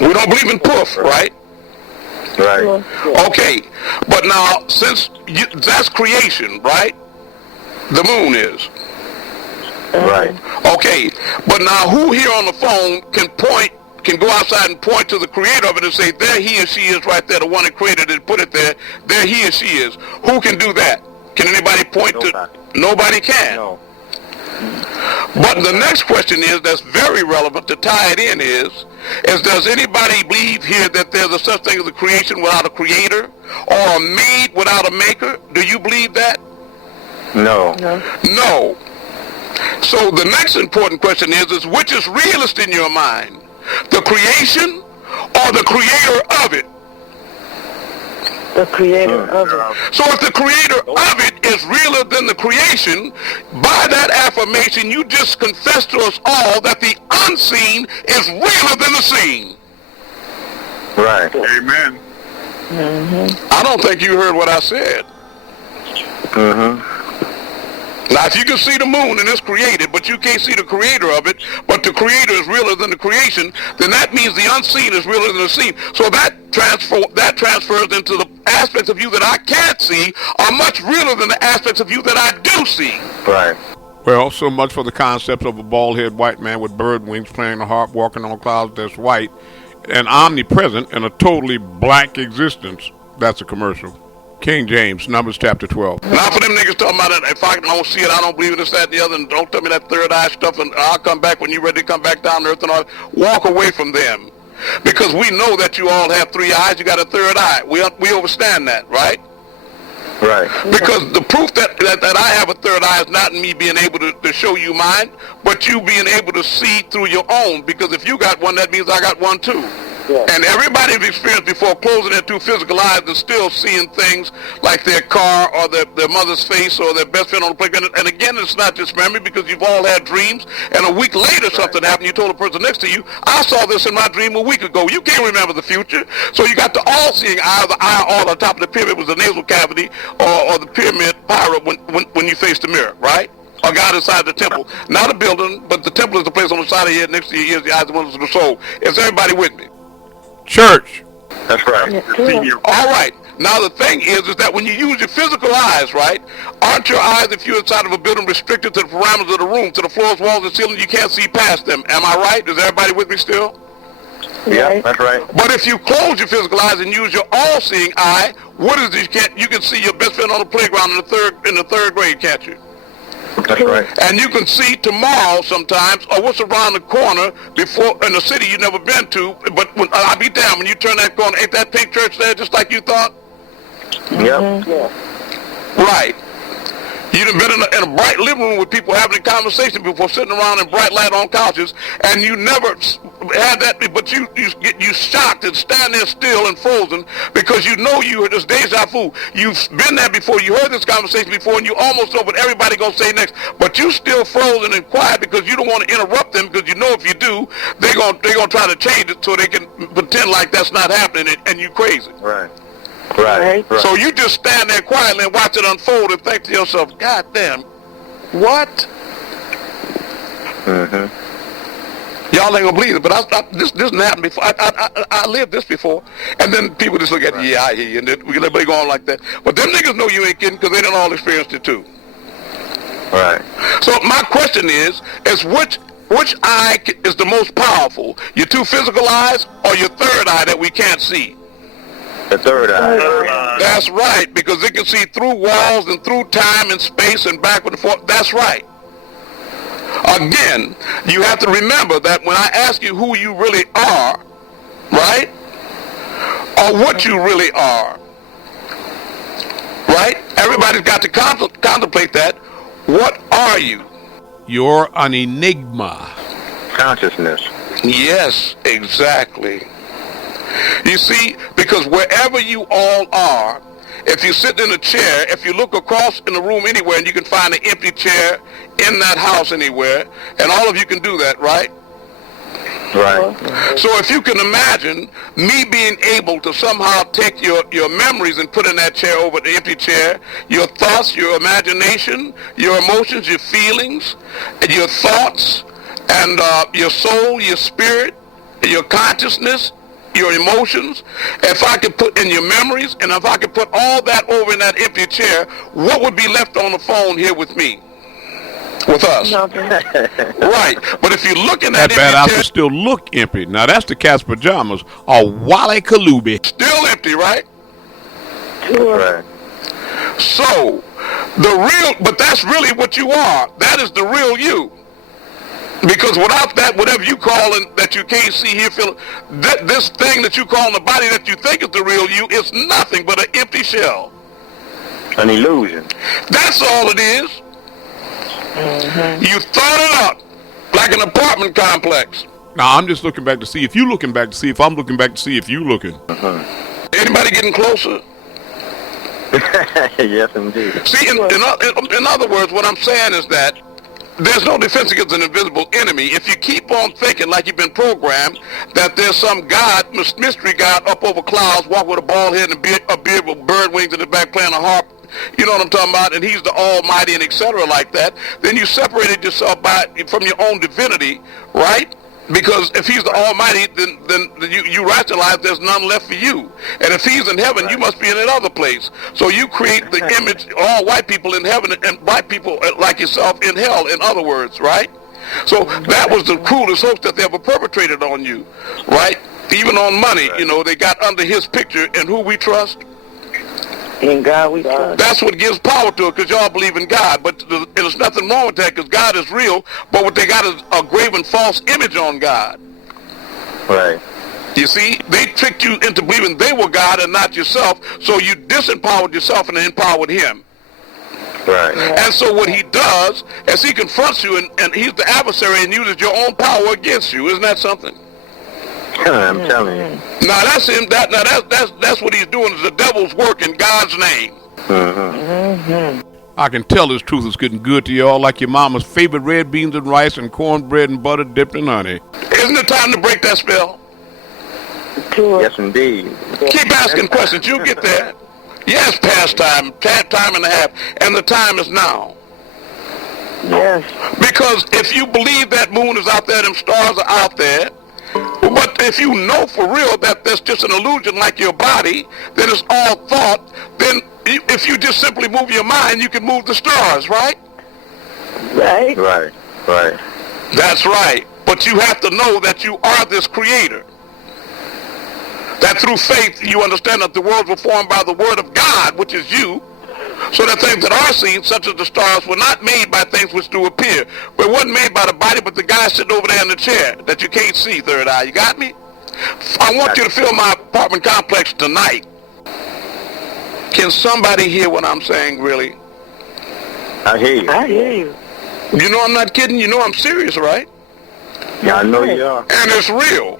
We don't believe in poof, right? Right. Okay, but now since that's creation, right? The moon is. Right. Okay, but now who here on the phone can go outside and point to the creator of it and say, there he or she is right there, the one that created it, put it there, there he or she is. Who can do that? Can anybody point to? Nobody can. No. But the next question is, that's very relevant to tie it in is does anybody believe here that there's a such thing as a creation without a creator, or a made without a maker? Do you believe that? No. No. So the next important question is which is realist in your mind? The creation or the creator of it? The creator of it. So if the creator of it is realer than the creation, by that affirmation you just confess to us all that the unseen is realer than the seen. Right. Amen. I don't think you heard what I said. Now, if you can see the moon and it's created, but you can't see the creator of it, but the creator is realer than the creation, then that means the unseen is realer than the seen. So that transfers into the aspects of you that I can't see are much realer than the aspects of you that I do see. Right. Well, so much for the concept of a bald-headed white man with bird wings playing the harp, walking on clouds that's white, and omnipresent in a totally black existence. That's a commercial. King James, Numbers chapter 12. Now for them niggas talking about it, if I don't see it, I don't believe it, this, that, and the other, and don't tell me that third eye stuff, and I'll come back when you're ready to come back down to earth and all that. Walk away from them. Because we know that you all have three eyes, you got a third eye. We understand that, right? Right. Because the proof that I have a third eye is not in me being able to show you mine, but you being able to see through your own. Because if you got one, that means I got one too. Yeah. And everybody's experienced before closing their two physical eyes and still seeing things like their car or their mother's face or their best friend on the playground. And again, it's not just memory, because you've all had dreams, and a week later something happened. You told the person next to you, I saw this in my dream a week ago. You can't remember the future. So you got the all-seeing eye. The eye all on top of the pyramid was the nasal cavity or the pyramid pyra when you face the mirror, right? Or God inside the temple. Not a building, but the temple is the place on the side of your head, next to your ears, the eyes, the windows of the soul. Is everybody with me? Church. That's right. All right. Now the thing is that when you use your physical eyes, right, aren't your eyes, if you're inside of a building, restricted to the parameters of the room, to the floors, walls, and ceilings? You can't see past them. Am I right? Is everybody with me still? Yeah, that's right. But if you close your physical eyes and use your all-seeing eye, what is this? You can see your best friend on the playground in the third grade, can't you? That's right. And you can see tomorrow sometimes, or what's around the corner before in a city you've never been to. But when, I'll be damned, when you turn that corner, ain't that pink church there just like you thought? Yep. Yeah. Right. You'd have been in a bright living room with people having a conversation before, sitting around in bright light on couches, and you never had that, but you shocked and stand there still and frozen because you know you heard this deja vu. You've been there before, you heard this conversation before, and you almost know what everybody gonna say next, but you still frozen and quiet because you don't want to interrupt them, because you know if you do, they're gonna try to change it so they can pretend like that's not happening, and you crazy. Right. Right. So you just stand there quietly and watch it unfold and think to yourself, God damn, what? Y'all ain't gonna believe it, but this didn't happen before. I lived this before. And then people just look at, yeah, I hear you, and then we let go on like that. But them niggas know you ain't kidding because they done all experienced it too. Right. So my question is which eye is the most powerful? Your two physical eyes or your third eye that we can't see? The third eye. That's right, because it can see through walls and through time and space and backward and forth. That's right. Again, you have to remember that when I ask you who you really are, right, or what you really are, right, everybody's got to contemplate that. What are you? You're an enigma. Consciousness. Yes, exactly. You see, because wherever you all are, if you sit in a chair, if you look across in the room anywhere and you can find an empty chair in that house anywhere, and all of you can do that, right? Right. So if you can imagine me being able to somehow take your memories and put in that chair over the empty chair, your thoughts, your imagination, your emotions, your feelings, your thoughts, and your soul, your spirit, your consciousness, your emotions, if I could put in your memories, and if I could put all that over in that empty chair, what would be left on the phone here with me? With us. Right. But if you're looking at that bad outfit still look empty. Now that's the cat's pajamas or Wally Kalubi. Still empty, right? Right. So but that's really what you are. That is the real you. Because without that, whatever you calling that you can't see, hear, feel, this thing that you call in the body that you think is the real you is nothing but an empty shell. An illusion. That's all it is. You thought it up like an apartment complex. Now I'm just looking back to see if you looking back to see if I'm looking back to see if you looking. Anybody getting closer? Yes, indeed. See, in other words, what I'm saying is that there's no defense against an invisible enemy. If you keep on thinking like you've been programmed that there's some God, mystery God up over clouds, walk with a bald head and a beard with bird wings in the back playing a harp, you know what I'm talking about, and he's the Almighty and etc. like that, then you separated yourself from your own divinity, right? Because if he's the Almighty, then you rationalize there's none left for you. And if he's in heaven, you must be in another place. So you create the image, all white people in heaven and white people like yourself in hell, in other words, right? So that was the cruelest hoax that they ever perpetrated on you, right? Even on money, you know, they got under his picture, and who we trust? In God we trust. That's what gives power to it, because y'all believe in God. But there's nothing wrong with that, because God is real. But what they got is a graven false image on God. Right. You see, they tricked you into believing they were God and not yourself, so you disempowered yourself and empowered him. Right. And so what he does is he confronts you, and he's the adversary and uses your own power against you. Isn't that something? I'm telling you. Now that's him. That's what he's doing, is the devil's work in God's name. I can tell this truth is getting good to y'all like your mama's favorite red beans and rice and cornbread and butter dipped in honey. Isn't it time to break that spell? Yes, indeed. Keep asking questions. You'll get there. Yes, past time and a half, and the time is now. Yes. Because if you believe that moon is out there, them stars are out there, but if you know for real that that's just an illusion like your body, then it's all thought, then if you just simply move your mind, you can move the stars, right? Right. Right. Right. That's right. But you have to know that you are this creator. That through faith you understand that the worlds were formed by the word of God, which is you, So the things that are seen, such as the stars, were not made by things which do appear. But it wasn't made by the body, but the guy sitting over there in the chair that you can't see, third eye. You got me? I want you to fill my apartment complex tonight. Can somebody hear what I'm saying, really? I hear you. I hear you. You know I'm not kidding. You know I'm serious, right? Yeah, I know you are. And it's real.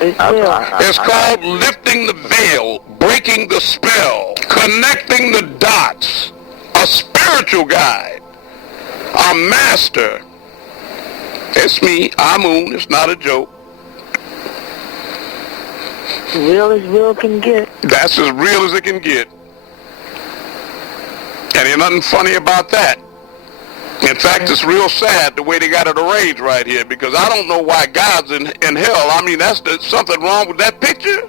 It's real. It's called lifting the veil, breaking the spell, connecting the dots, a spiritual guide, a master. It's me, Amun. It's not a joke. Real as real can get. That's as real as it can get. And there's nothing funny about that. In fact, it's real sad the way they got it arranged right here, because I don't know why God's in hell. I mean, something wrong with that picture.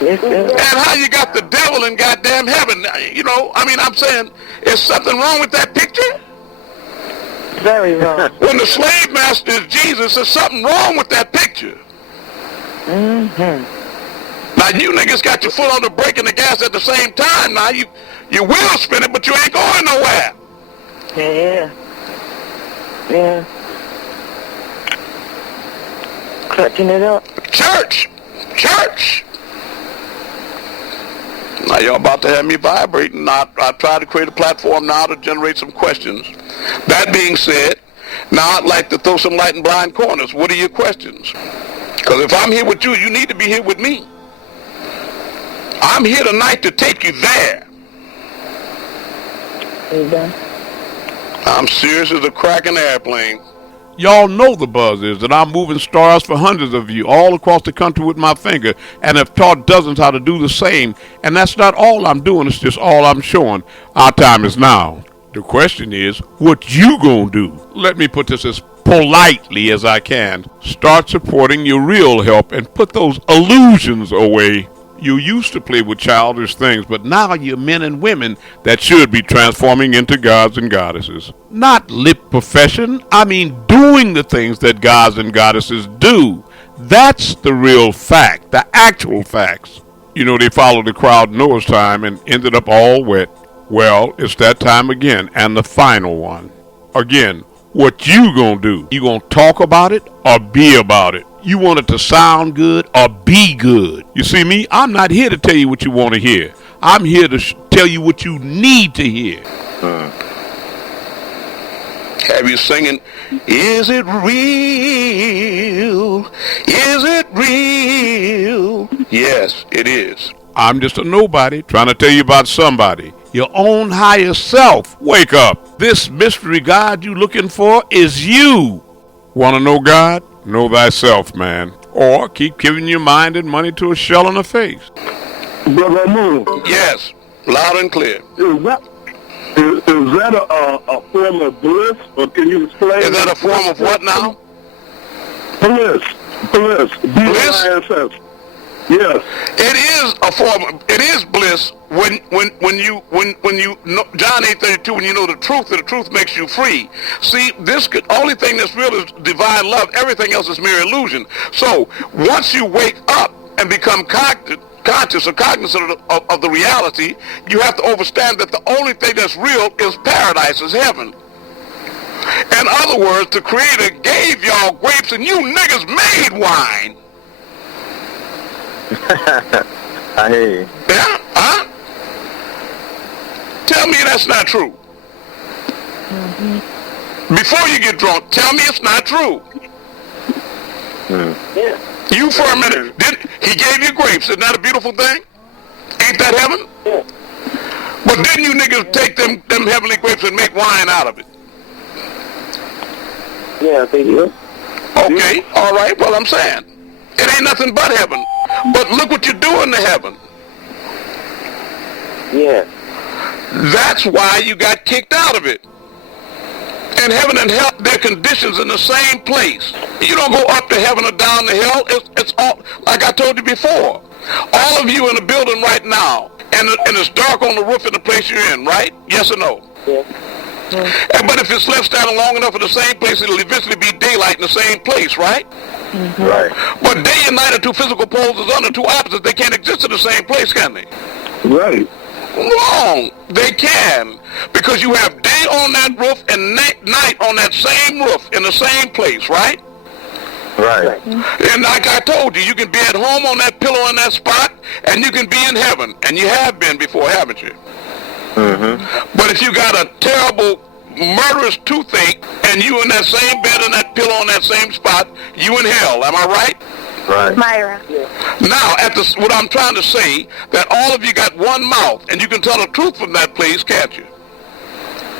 And how you got the devil in goddamn heaven? You know, I mean, I'm saying, is something wrong with that picture? Very wrong. When the slave master is Jesus, there's something wrong with that picture. Now, you niggas got your foot on the brake and the gas at the same time. Now, you will spin it, but you ain't going nowhere. Yeah. Yeah. Clutching it up. Church. Now, y'all about to have me vibrating. I try to create a platform now to generate some questions. That being said, now I'd like to throw some light in blind corners. What are your questions? Because if I'm here with you, you need to be here with me. I'm here tonight to take you there. You done? I'm serious as a cracking airplane. Y'all know the buzz is that I'm moving stars for hundreds of you all across the country with my finger, and have taught dozens how to do the same. And that's not all I'm doing, it's just all I'm showing. Our time is now. The question is, what you gonna do? Let me put this as politely as I can. Start supporting your real help and put those illusions away. You used to play with childish things, but now you're men and women that should be transforming into gods and goddesses. Not lip profession, I mean doing the things that gods and goddesses do. That's the real fact, the actual facts. You know, they followed the crowd Noah's time and ended up all wet. Well, it's that time again, and the final one. Again, what you gonna do? You gonna talk about it or be about it? You want it to sound good or be good? You see me? I'm not here to tell you what you want to hear. I'm here to tell you what you need to hear. Have you singing, is it real? Is it real? Yes, it is. I'm just a nobody trying to tell you about somebody. Your own higher self. Wake up. This mystery God you looking for is you. Want to know God? Know thyself, man. Or keep giving your mind and money to a shell in the face. Brother Amun, Yes, loud and clear. is that a form of bliss, or can you explain? Is that a form of what now? Bliss. B-I-S-S. Yes. It is a form. It is bliss when you know, John 8:32, when you know the truth, and the truth makes you free. See, only thing that's real is divine love. Everything else is mere illusion. So once you wake up and become conscious or cognizant of the reality, you have to understand that the only thing that's real is paradise, is heaven. In other words, the Creator gave y'all grapes and you niggas made wine. I hear you. Yeah? Huh? Tell me that's not true. Before you get drunk, tell me it's not true. Yeah. You for a minute. He gave you grapes. Isn't that a beautiful thing? Ain't that heaven? Yeah. But didn't you niggas take them heavenly grapes and make wine out of it? Yeah, they do. Okay, all right, well, I'm saying, it ain't nothing but heaven. But look what you're doing to heaven. Yeah. That's why you got kicked out of it. And heaven and hell, they're conditions in the same place. You don't go up to heaven or down to hell. It's all, like I told you before. All of you in the building right now, and it's dark on the roof in the place you're in, right? Yes or no? Yeah. But if it's left standing long enough in the same place, it'll eventually be daylight in the same place, right? Right. But day and night are two physical poles is under two opposites. They can't exist in the same place, can they? Right. Wrong. They can. Because you have day on that roof and night on that same roof in the same place, right? Right. And like I told you, you can be at home on that pillow in that spot, and you can be in heaven. And you have been before, haven't you? Mm-hmm. But if you got a terrible, murderous toothache, and you in that same bed and that pillow on that same spot, you in hell. Am I right? Right. Myra. Now, what I'm trying to say, that all of you got one mouth, and you can tell the truth from that place, can't you?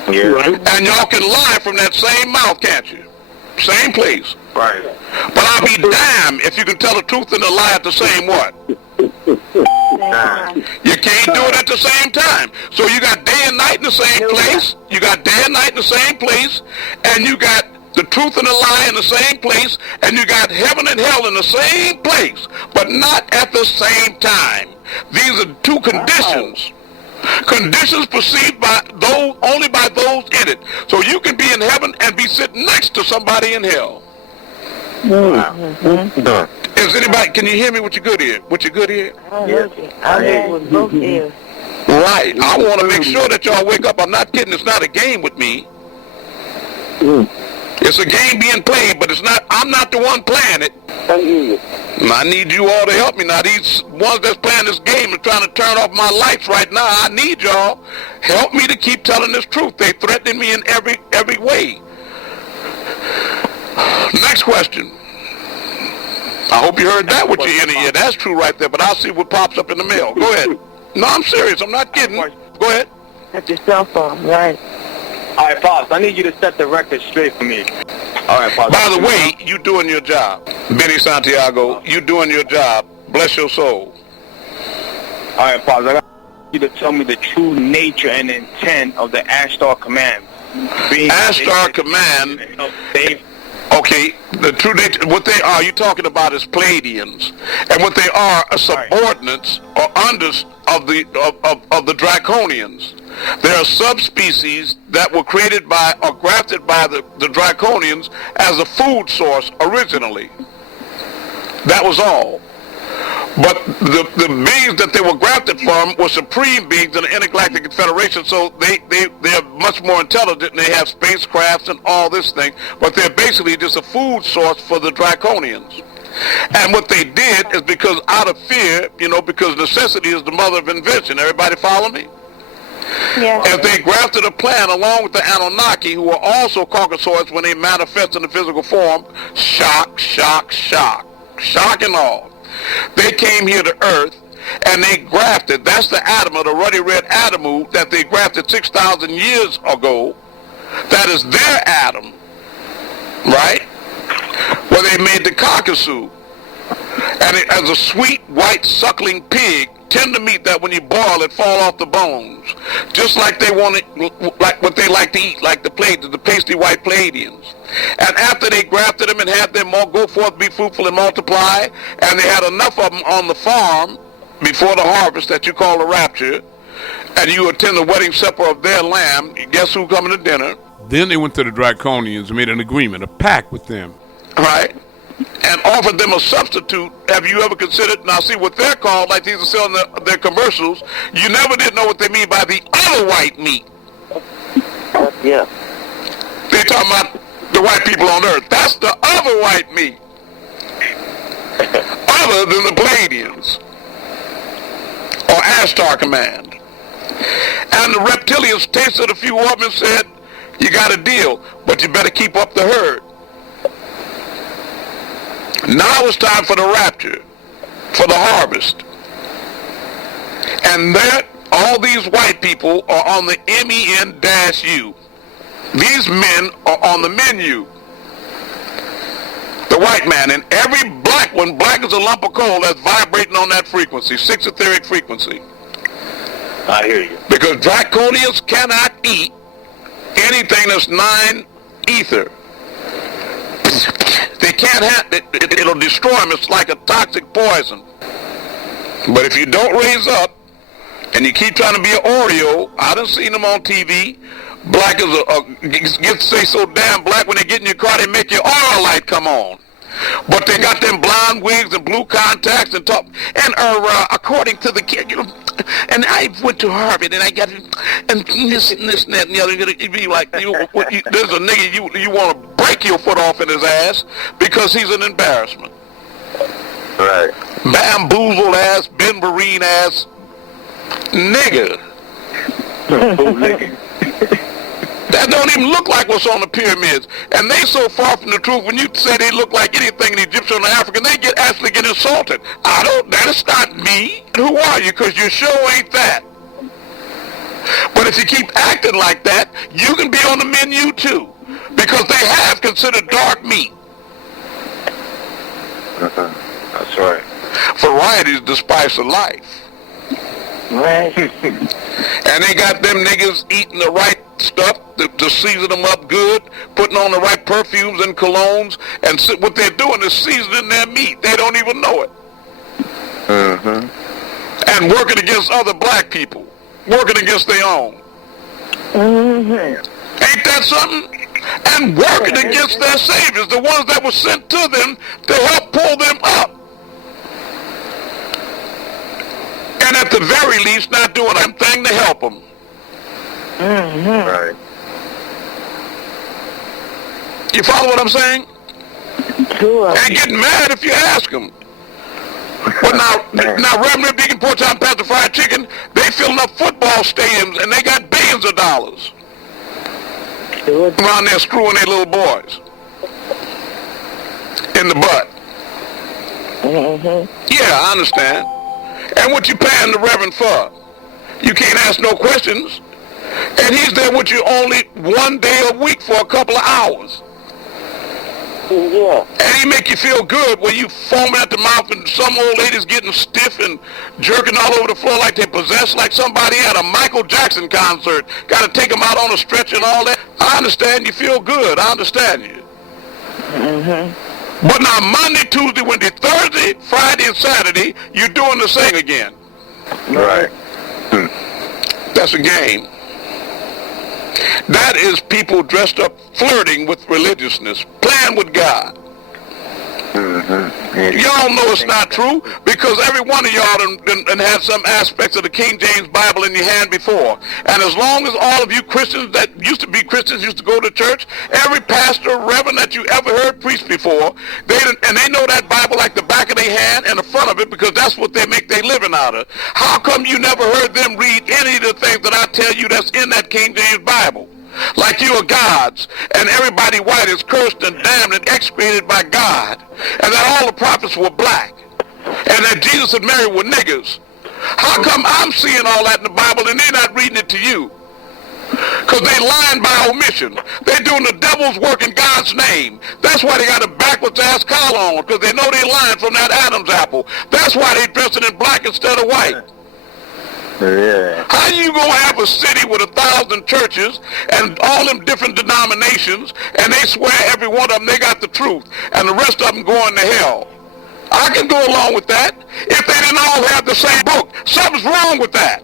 Yeah. Right. And y'all can lie from that same mouth, can't you? Same place. Right. But I'll be damned if you can tell the truth and the lie at the same what? You can't do it at the same time. So you got day and night in the same place. You got day and night in the same place. And you got the truth and the lie in the same place. And you got heaven and hell in the same place. But not at the same time. These are two conditions. Conditions perceived by those, only by those in it. So you can be in heaven and be sitting next to somebody in hell. Wow. Is anybody, can you hear me with your good ear? With your good ear? I heard you. I heard with both ears. Right. I want to make sure that y'all wake up. I'm not kidding. It's not a game with me. It's a game being played, but it's not. I'm not the one playing it. I hear you. And I need you all to help me. Now, these ones that's playing this game are trying to turn off my lights right now. I need y'all. Help me to keep telling this truth. They threatening me in every way. Next question. I hope you heard that with your inner ear. That's true right there, but I'll see what pops up in the mail. Go ahead. No, I'm serious. I'm not kidding. Go ahead. That's your cell phone, right? All right, Pops, I need you to set the record straight for me. All right, Pops. By the way, you doing your job. Benny Santiago, you doing your job. Bless your soul. All right, Pops, I got you to tell me the true nature and intent of the Ashtar Command. Ashtar Command. Okay, the true nature, what they are, you're talking about is Pleiadians. And what they are subordinates or unders of the Draconians. They are subspecies that were created by or grafted by the Draconians as a food source originally. That was all. But the beings that they were grafted from were supreme beings in the Intergalactic Confederation, so they're much more intelligent and they have spacecrafts and all this thing, but they're basically just a food source for the Draconians. And what they did is because out of fear, because necessity is the mother of invention. Everybody follow me? Yeah. If they grafted a plan along with the Anunnaki, who were also Caucasoids when they manifest in the physical form, shock and all. They came here to Earth and they grafted. That's the Adam, the ruddy red Adamu that they grafted 6,000 years ago. That is their Adam, right? Where they made the Caucasus. And it, as a sweet white suckling pig, tender meat that when you boil it fall off the bones. Just like they want it, like what they like to eat, like the pasty white Pleiadians. And after they grafted them and had them all go forth, be fruitful and multiply, and they had enough of them on the farm before the harvest that you call the rapture, and you attend the wedding supper of their lamb, guess who coming to dinner? Then they went to the Draconians and made an agreement, a pact with them. Right? And offered them a substitute. Have you ever considered, now see what they're called, like these are selling their commercials, you never did know what they mean by the other white meat. Yeah. They're talking about the white people on earth. That's the other white meat. Other than the Pleiadians. Or Ashtar Command. And the reptilians tasted a few of them and said, you got a deal, but you better keep up the herd. Now it's time for the rapture, for the harvest. And that all these white people are on the MEN-U. These men are on the menu. The white man, and every black one, black as a lump of coal, that's vibrating on that frequency, 6 etheric frequency. I hear you. Because Draconians cannot eat anything that's 9 ether. They can't have it. It'll destroy them. It's like a toxic poison. But if you don't raise up and you keep trying to be an Oreo, I done seen them on TV. Black is get say so damn black when they get in your car, they make your oil light come on. But they got them blonde wigs and blue contacts and talk. And according to the kid, you know, and I went to Harvard and I got and this and that and the other. You'd be like, there's a nigga you want to break your foot off in his ass because he's an embarrassment. Right. Bamboozled ass, Ben Vereen ass nigga. That don't even look like what's on the pyramids. And they so far from the truth, when you say they look like anything in Egyptian or African, they actually get insulted. That is not me. Who are you? Because you sure ain't that. But if you keep acting like that, you can be on the menu too. Because they have considered dark meat. That's right. Variety is the spice of life. Right. And they got them niggas eating the right stuff to season them up good, putting on the right perfumes and colognes, and what they're doing is seasoning their meat. They don't even know it. And working against other black people, working against their own. Ain't that something? And working against their saviors, the ones that were sent to them to help pull them up. And at the very least, not doing a thing to help them. Right. You follow what I'm saying? Sure. And getting mad if you ask them. But now Reverend Deacon Porchon, Pastor Fried Chicken, they filling up football stadiums and they got billions of dollars. Sure. Around there screwing their little boys in the butt. Yeah, I understand. And what you paying the Reverend for? You can't ask no questions. And he's there with you only one day a week for a couple of hours. Yeah. And he make you feel good when you foaming at the mouth and some old lady's getting stiff and jerking all over the floor like they're possessed, like somebody at a Michael Jackson concert. Got to take them out on a stretcher and all that. I understand you feel good. I understand you. But now Monday, Tuesday, Wednesday, Thursday, Friday, and Saturday, you're doing the same again. Right. That's a game. That is people dressed up flirting with religiousness, playing with God. Y'all know it's not true because every one of y'all done had some aspects of the King James Bible in your hand before. And as long as all of you Christians that used to be Christians used to go to church, every pastor, reverend that you ever heard preach before, they know that Bible like the back of their hand and the front of it because that's what they make their living out of. How come you never heard them read any of the things that I tell you that's in that King James Bible? Like you are gods, and everybody white is cursed and damned and execrated by God, and that all the prophets were black, and that Jesus and Mary were niggers. How come I'm seeing all that in the Bible and they're not reading it to you? Because they lying by omission. They're doing the devil's work in God's name. That's why they got a backwards ass collar on, because they know they're lying from that Adam's apple. That's why they dressing in black instead of white. Yeah. How you gonna have a city with 1,000 churches and all them different denominations and they swear every one of them they got the truth and the rest of them going to hell? I can go along with that if they didn't all have the same book. Something's wrong with that.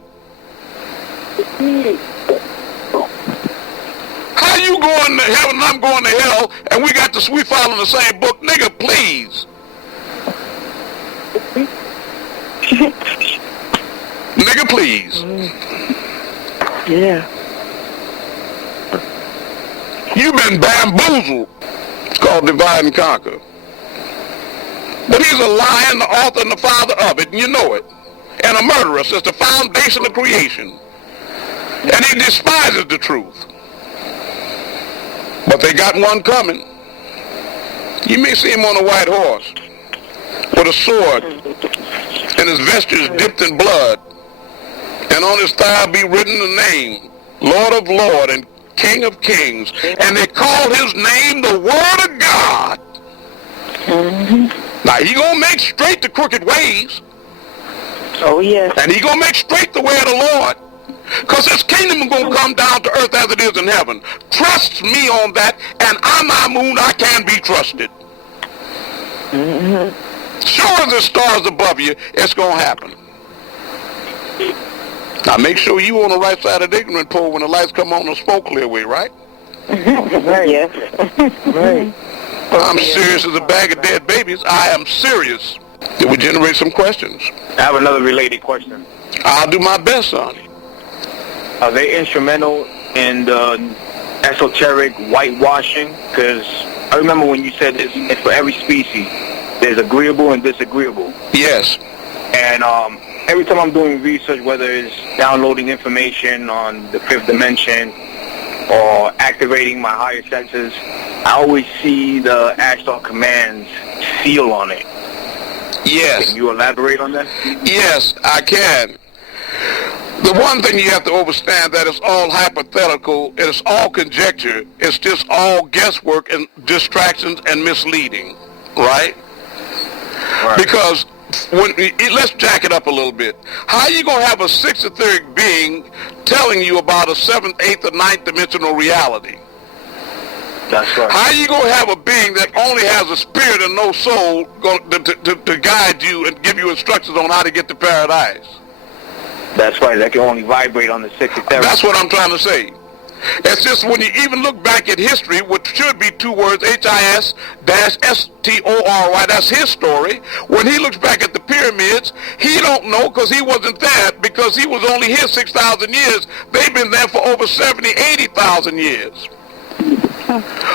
How you going to heaven and I'm going to hell and we following the same book? Nigga, please. Nigga, please. Yeah. You've been bamboozled. It's called divide and conquer. But he's a liar, the author and the father of it, and you know it. And a murderer since the foundation of creation. And he despises the truth. But they got one coming. You may see him on a white horse with a sword and his vesture dipped in blood. And on his thigh be written the name, Lord of Lords and King of Kings. And they call his name the Word of God. Now, he going to make straight the crooked ways. Oh, yes. And he going to make straight the way of the Lord. Because his kingdom is going to come down to earth as it is in heaven. Trust me on that, and I'm Amun, I can be trusted. Sure as the stars above you, it's going to happen. Now make sure you on the right side of the ignorant pole when the lights come on the smoke clear way, right? Yes. Right. I'm serious as a bag of dead babies. I am serious. It would generate some questions. I have another related question. I'll do my best, son. Are they instrumental in the esoteric whitewashing? Because I remember when you said it's for every species, there's agreeable and disagreeable. Yes. And every time I'm doing research, whether it's downloading information on the fifth dimension or activating my higher senses, I always see the Ashtar Command's seal on it. Yes. Can you elaborate on that? Yes, I can. The one thing you have to understand that it's all hypothetical, it's all conjecture, it's just all guesswork and distractions and misleading, right? Because let's jack it up a little bit. How are you going to have a sixth etheric being telling you about a seventh, eighth, or ninth dimensional reality? That's right. How are you going to have a being that only has a spirit and no soul to guide you and give you instructions on how to get to paradise? That's right. That can only vibrate on the sixth etheric. That's what I'm trying to say. It's just when you even look back at history, which should be two words, HIS-STORY, that's his story. When he looks back at the pyramids, he don't know because he wasn't there, because he was only here 6,000 years. They've been there for over 70, 80,000 years.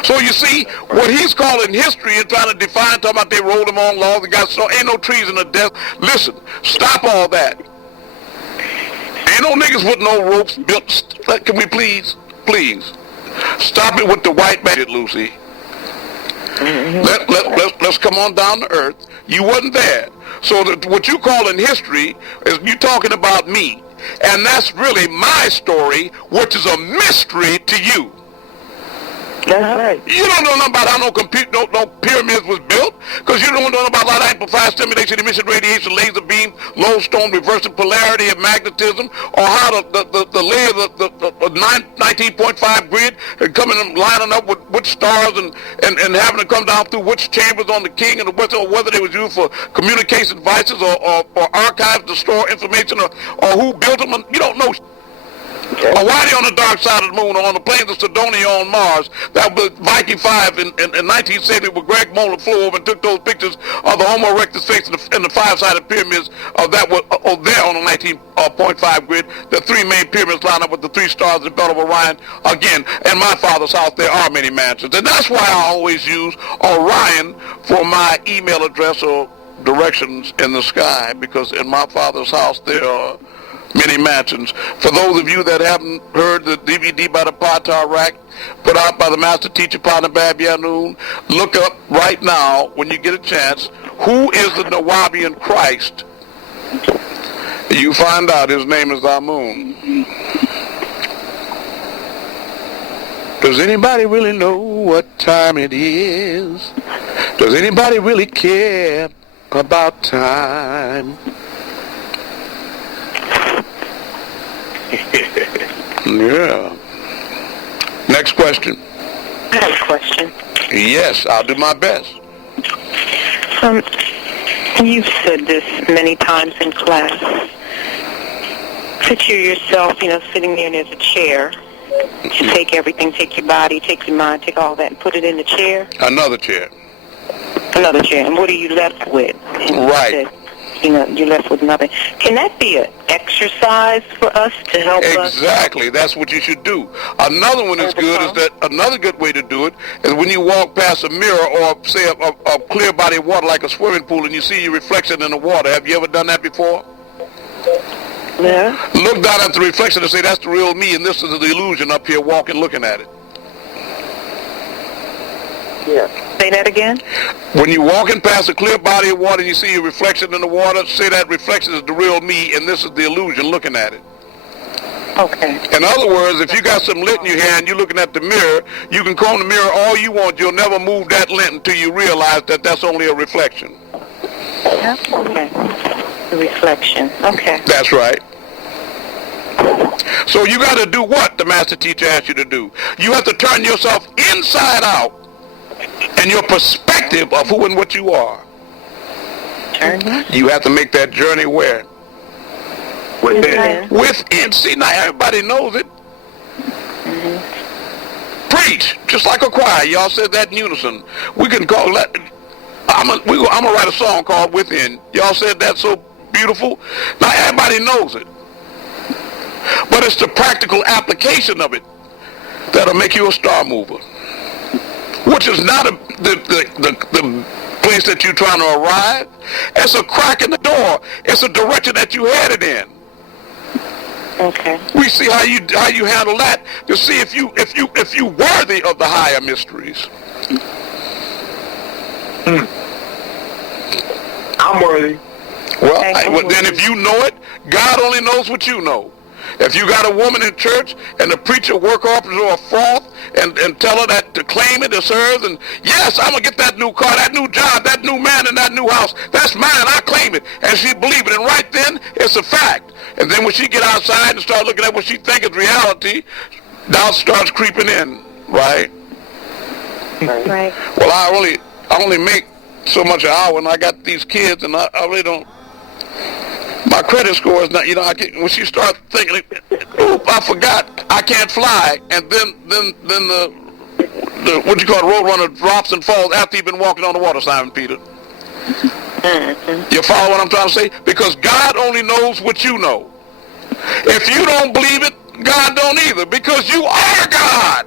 So you see, what he's calling history and trying to define, talking about they rolled them on laws and got so, ain't no treason or death. Listen, stop all that. Ain't no niggas with no ropes built. Can we please stop it with the white magic, Lucy. Let's come on down to earth. You wasn't there. So what you calling history is you talking about me. And that's really my story, which is a mystery to you. That's right. You don't know nothing about how no pyramids was built, because you don't know about light amplified stimulation, emission, radiation, laser beam, lodestone, reversing polarity of magnetism, or how the layer of the 19.5 grid and coming and lining up with which stars and having to come down through which chambers on the king and the west, or whether they was used for communication devices or archives to store information, or who built them. You don't know. Or why they on the dark side of the moon, or on the plains of Sidonia on Mars? That was Viking 5 in 1970, where Greg Moeller flew over and took those pictures of the Homo erectus face and the five-sided pyramids that were there on the 19.5 grid. The three main pyramids line up with the three stars in the belt of Orion. Again, in my father's house, there are many mansions. And that's why I always use Orion for my email address or directions in the sky, because in my father's house, there are many mansions. For those of you that haven't heard the DVD by the Patar Rack, put out by the master teacher, Partner Bab Yaanuwn, look up right now, when you get a chance, who is the Nawabian Christ? You find out his name is Amun. Does anybody really know what time it is? Does anybody really care about time? Yeah. Next question. I have a question. Yes, I'll do my best. You've said this many times in class. Picture yourself, sitting there and there's a chair. You take everything, take your body, take your mind, take all that and put it in the chair. Another chair. Another chair. And what are you left with? And right. You're left with nothing. Can that be an exercise for us to help us? Exactly. That's what you should do. Another one is good. Is that another good way to do it is when you walk past a mirror or say a clear body of water like a swimming pool and you see your reflection in the water. Have you ever done that before? Yeah. Look down at the reflection and say, that's the real me, and this is the illusion up here walking, looking at it. Yeah. Say that again? When you're walking past a clear body of water and you see your reflection in the water, say that reflection is the real me, and this is the illusion looking at it. Okay. In other words, if you got some lint in your hand and you're looking at the mirror, you can comb the mirror all you want. You'll never move that lint until you realize that that's only a reflection. Okay. The reflection. Okay. That's right. So you got to do what the master teacher asked you to do. You have to turn yourself inside out and your perspective of who and what you are. You have to make that journey where? Within. Within. See, now everybody knows it. Preach. just like a choir. Y'all said that in unison. We can call that. I'm gonna write a song called Within. Y'all said that so beautiful. Now everybody knows it, but it's the practical application of it that'll make you a star mover, which is not the place that you're trying to arrive. It's a crack in the door. It's a direction that you headed in. Okay. We see how you handle that to see if you worthy of the higher mysteries. I'm worthy. Well, then if you know it, God only knows what you know. If you got a woman in church and the preacher work off to a froth and tell her that to claim it as hers, and yes, I'm going to get that new car, that new job, that new man, and that new house. That's mine. I claim it. And she believe it. And right then, it's a fact. And then when she get outside and start looking at what she think is reality, doubt starts creeping in. Right? Right. Well, I only make so much an hour, and I got these kids, and I really don't. My credit score is not, when she starts thinking, oop, I forgot, I can't fly, and then the what you call it, road runner drops and falls after you've been walking on the water, Simon Peter. Mm-hmm. You follow what I'm trying to say? Because God only knows what you know. If you don't believe it, God don't either, because you are God.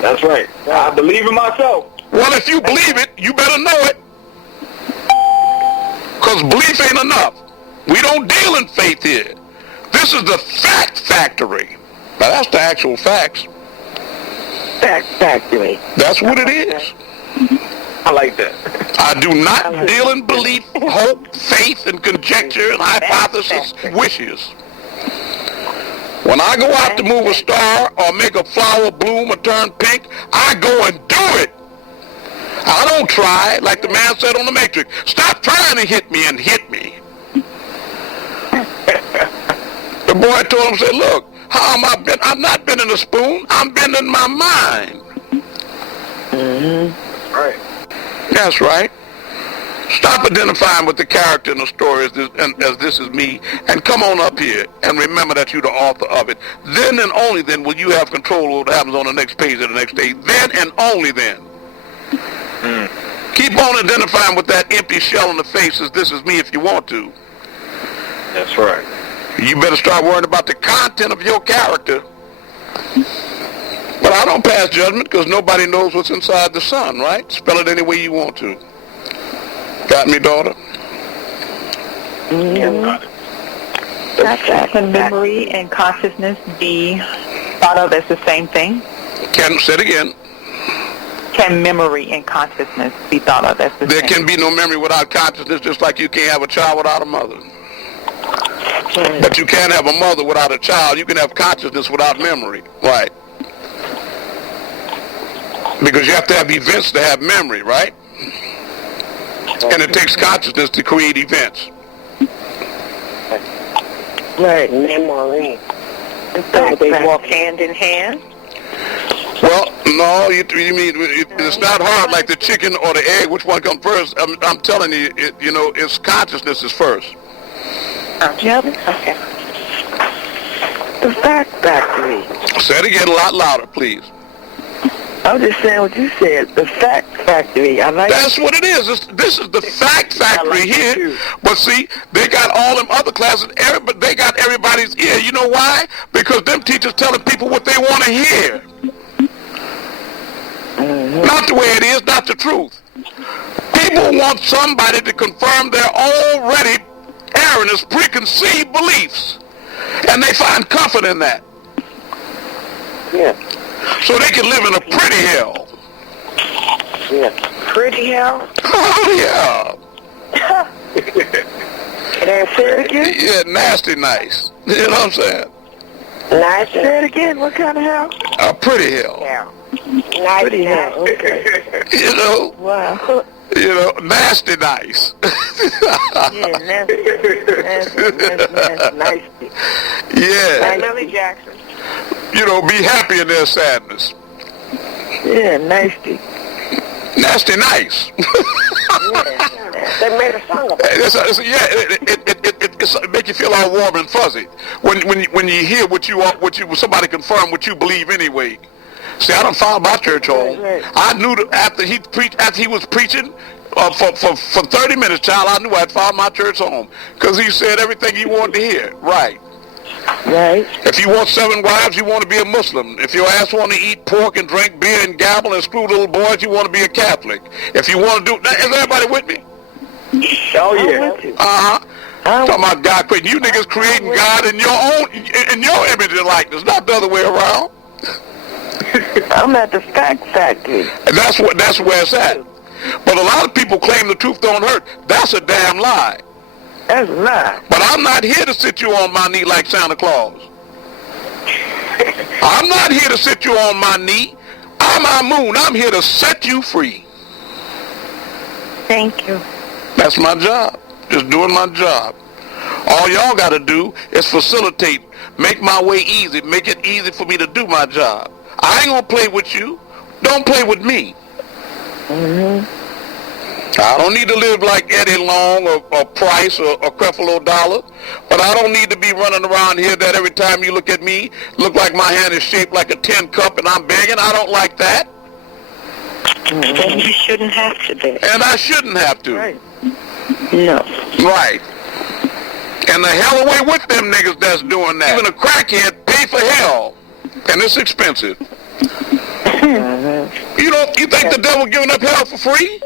That's right. I believe in myself. Well, if you believe it, you better know it. Because belief ain't enough. We don't deal in faith here. This is the fact factory. Now, that's the actual facts. Fact factory. That's what it is. I like that. I do not deal in belief, hope, faith, and conjecture, and hypothesis, wishes. When I go out to move a star or make a flower bloom or turn pink, I go and do it. I don't try, like the man said on the Matrix. Stop trying to hit me and hit me. The boy told him, said, look, how am I been? I'm not bending a spoon. I'm bending my mind. Mm-hmm. Right. That's right. Stop identifying with the character in the story as this is me, and come on up here and remember that you're the author of it. Then and only then will you have control over what happens on the next page of the next day. Then and only then. Keep on identifying with that empty shell in the face as this is me if you want to. That's right. You better start worrying about the content of your character. But I don't pass judgment because nobody knows what's inside the sun, right? Spell it any way you want to. Got me, daughter? Can memory and consciousness be thought of as the same thing? Say it again. Can memory and consciousness be thought of as the same? There can be no memory without consciousness, just like you can't have a child without a mother. But you can't have a mother without a child. You can have consciousness without memory. Right. Because you have to have events to have memory, right? And it takes consciousness to create events. Right, memory. So they walk hand in hand? Well, no, you mean it's not hard like the chicken or the egg. Which one comes first? I'm telling you, it's consciousness is first. Okay. The fact factory. Say it again a lot louder, please. I'm just saying what you said. The fact factory. I like. That's what it is. This is the fact factory here. But see, they got all them other classes. They got everybody's ear. You know why? Because them teachers telling people what they want to hear. Not the way it is. Not the truth. People want somebody to confirm their already erroneous, preconceived beliefs, and they find comfort in that. Yeah. So they can live in a pretty hell. Yeah. Pretty hell? Oh, yeah. Can I say it again? Yeah, nasty nice. You know what I'm saying? Nice. Say it again. What kind of hell? A pretty hell. Yeah. Nice pretty hell. Okay. Wow. Nasty nice. Yeah, nasty. Yeah. Millie Jackson. Be happy in their sadness. Yeah, nasty. Nasty nice. Yeah, they made a song about it. It makes you feel all warm and fuzzy when you hear what you somebody confirm what you believe anyway. See, I done found my church home. I knew that after he was preaching for 30 minutes, child, I knew I'd found my church home. Because he said everything he wanted to hear. Right. Right. If you want 7 wives, you want to be a Muslim. If your ass want to eat pork and drink beer and gamble and screw little boys, you want to be a Catholic. If you want to do... Is everybody with me? Oh, yeah. Uh-huh. Talking about God creating. You niggas creating God in your image and likeness, not the other way around. I'm at the fact factory. And that's where it's at. But a lot of people claim the truth don't hurt. That's a damn lie. That's a lie. But I'm not here to sit you on my knee like Santa Claus. I'm not here to sit you on my knee. I'm Amun. I'm here to set you free. Thank you. That's my job. Just doing my job. All y'all got to do is facilitate, make my way easy, make it easy for me to do my job. I ain't going to play with you. Don't play with me. Mm-hmm. I don't need to live like Eddie Long or Price or Creflo Dollar, but I don't need to be running around here that every time you look at me, look like my hand is shaped like a tin cup and I'm begging. I don't like that. And you shouldn't have to beg. And I shouldn't have to. Right. No. Right. And the hell away with them niggas that's doing that. Even a crackhead pay for hell. And it's expensive. You think the devil giving up hell for free?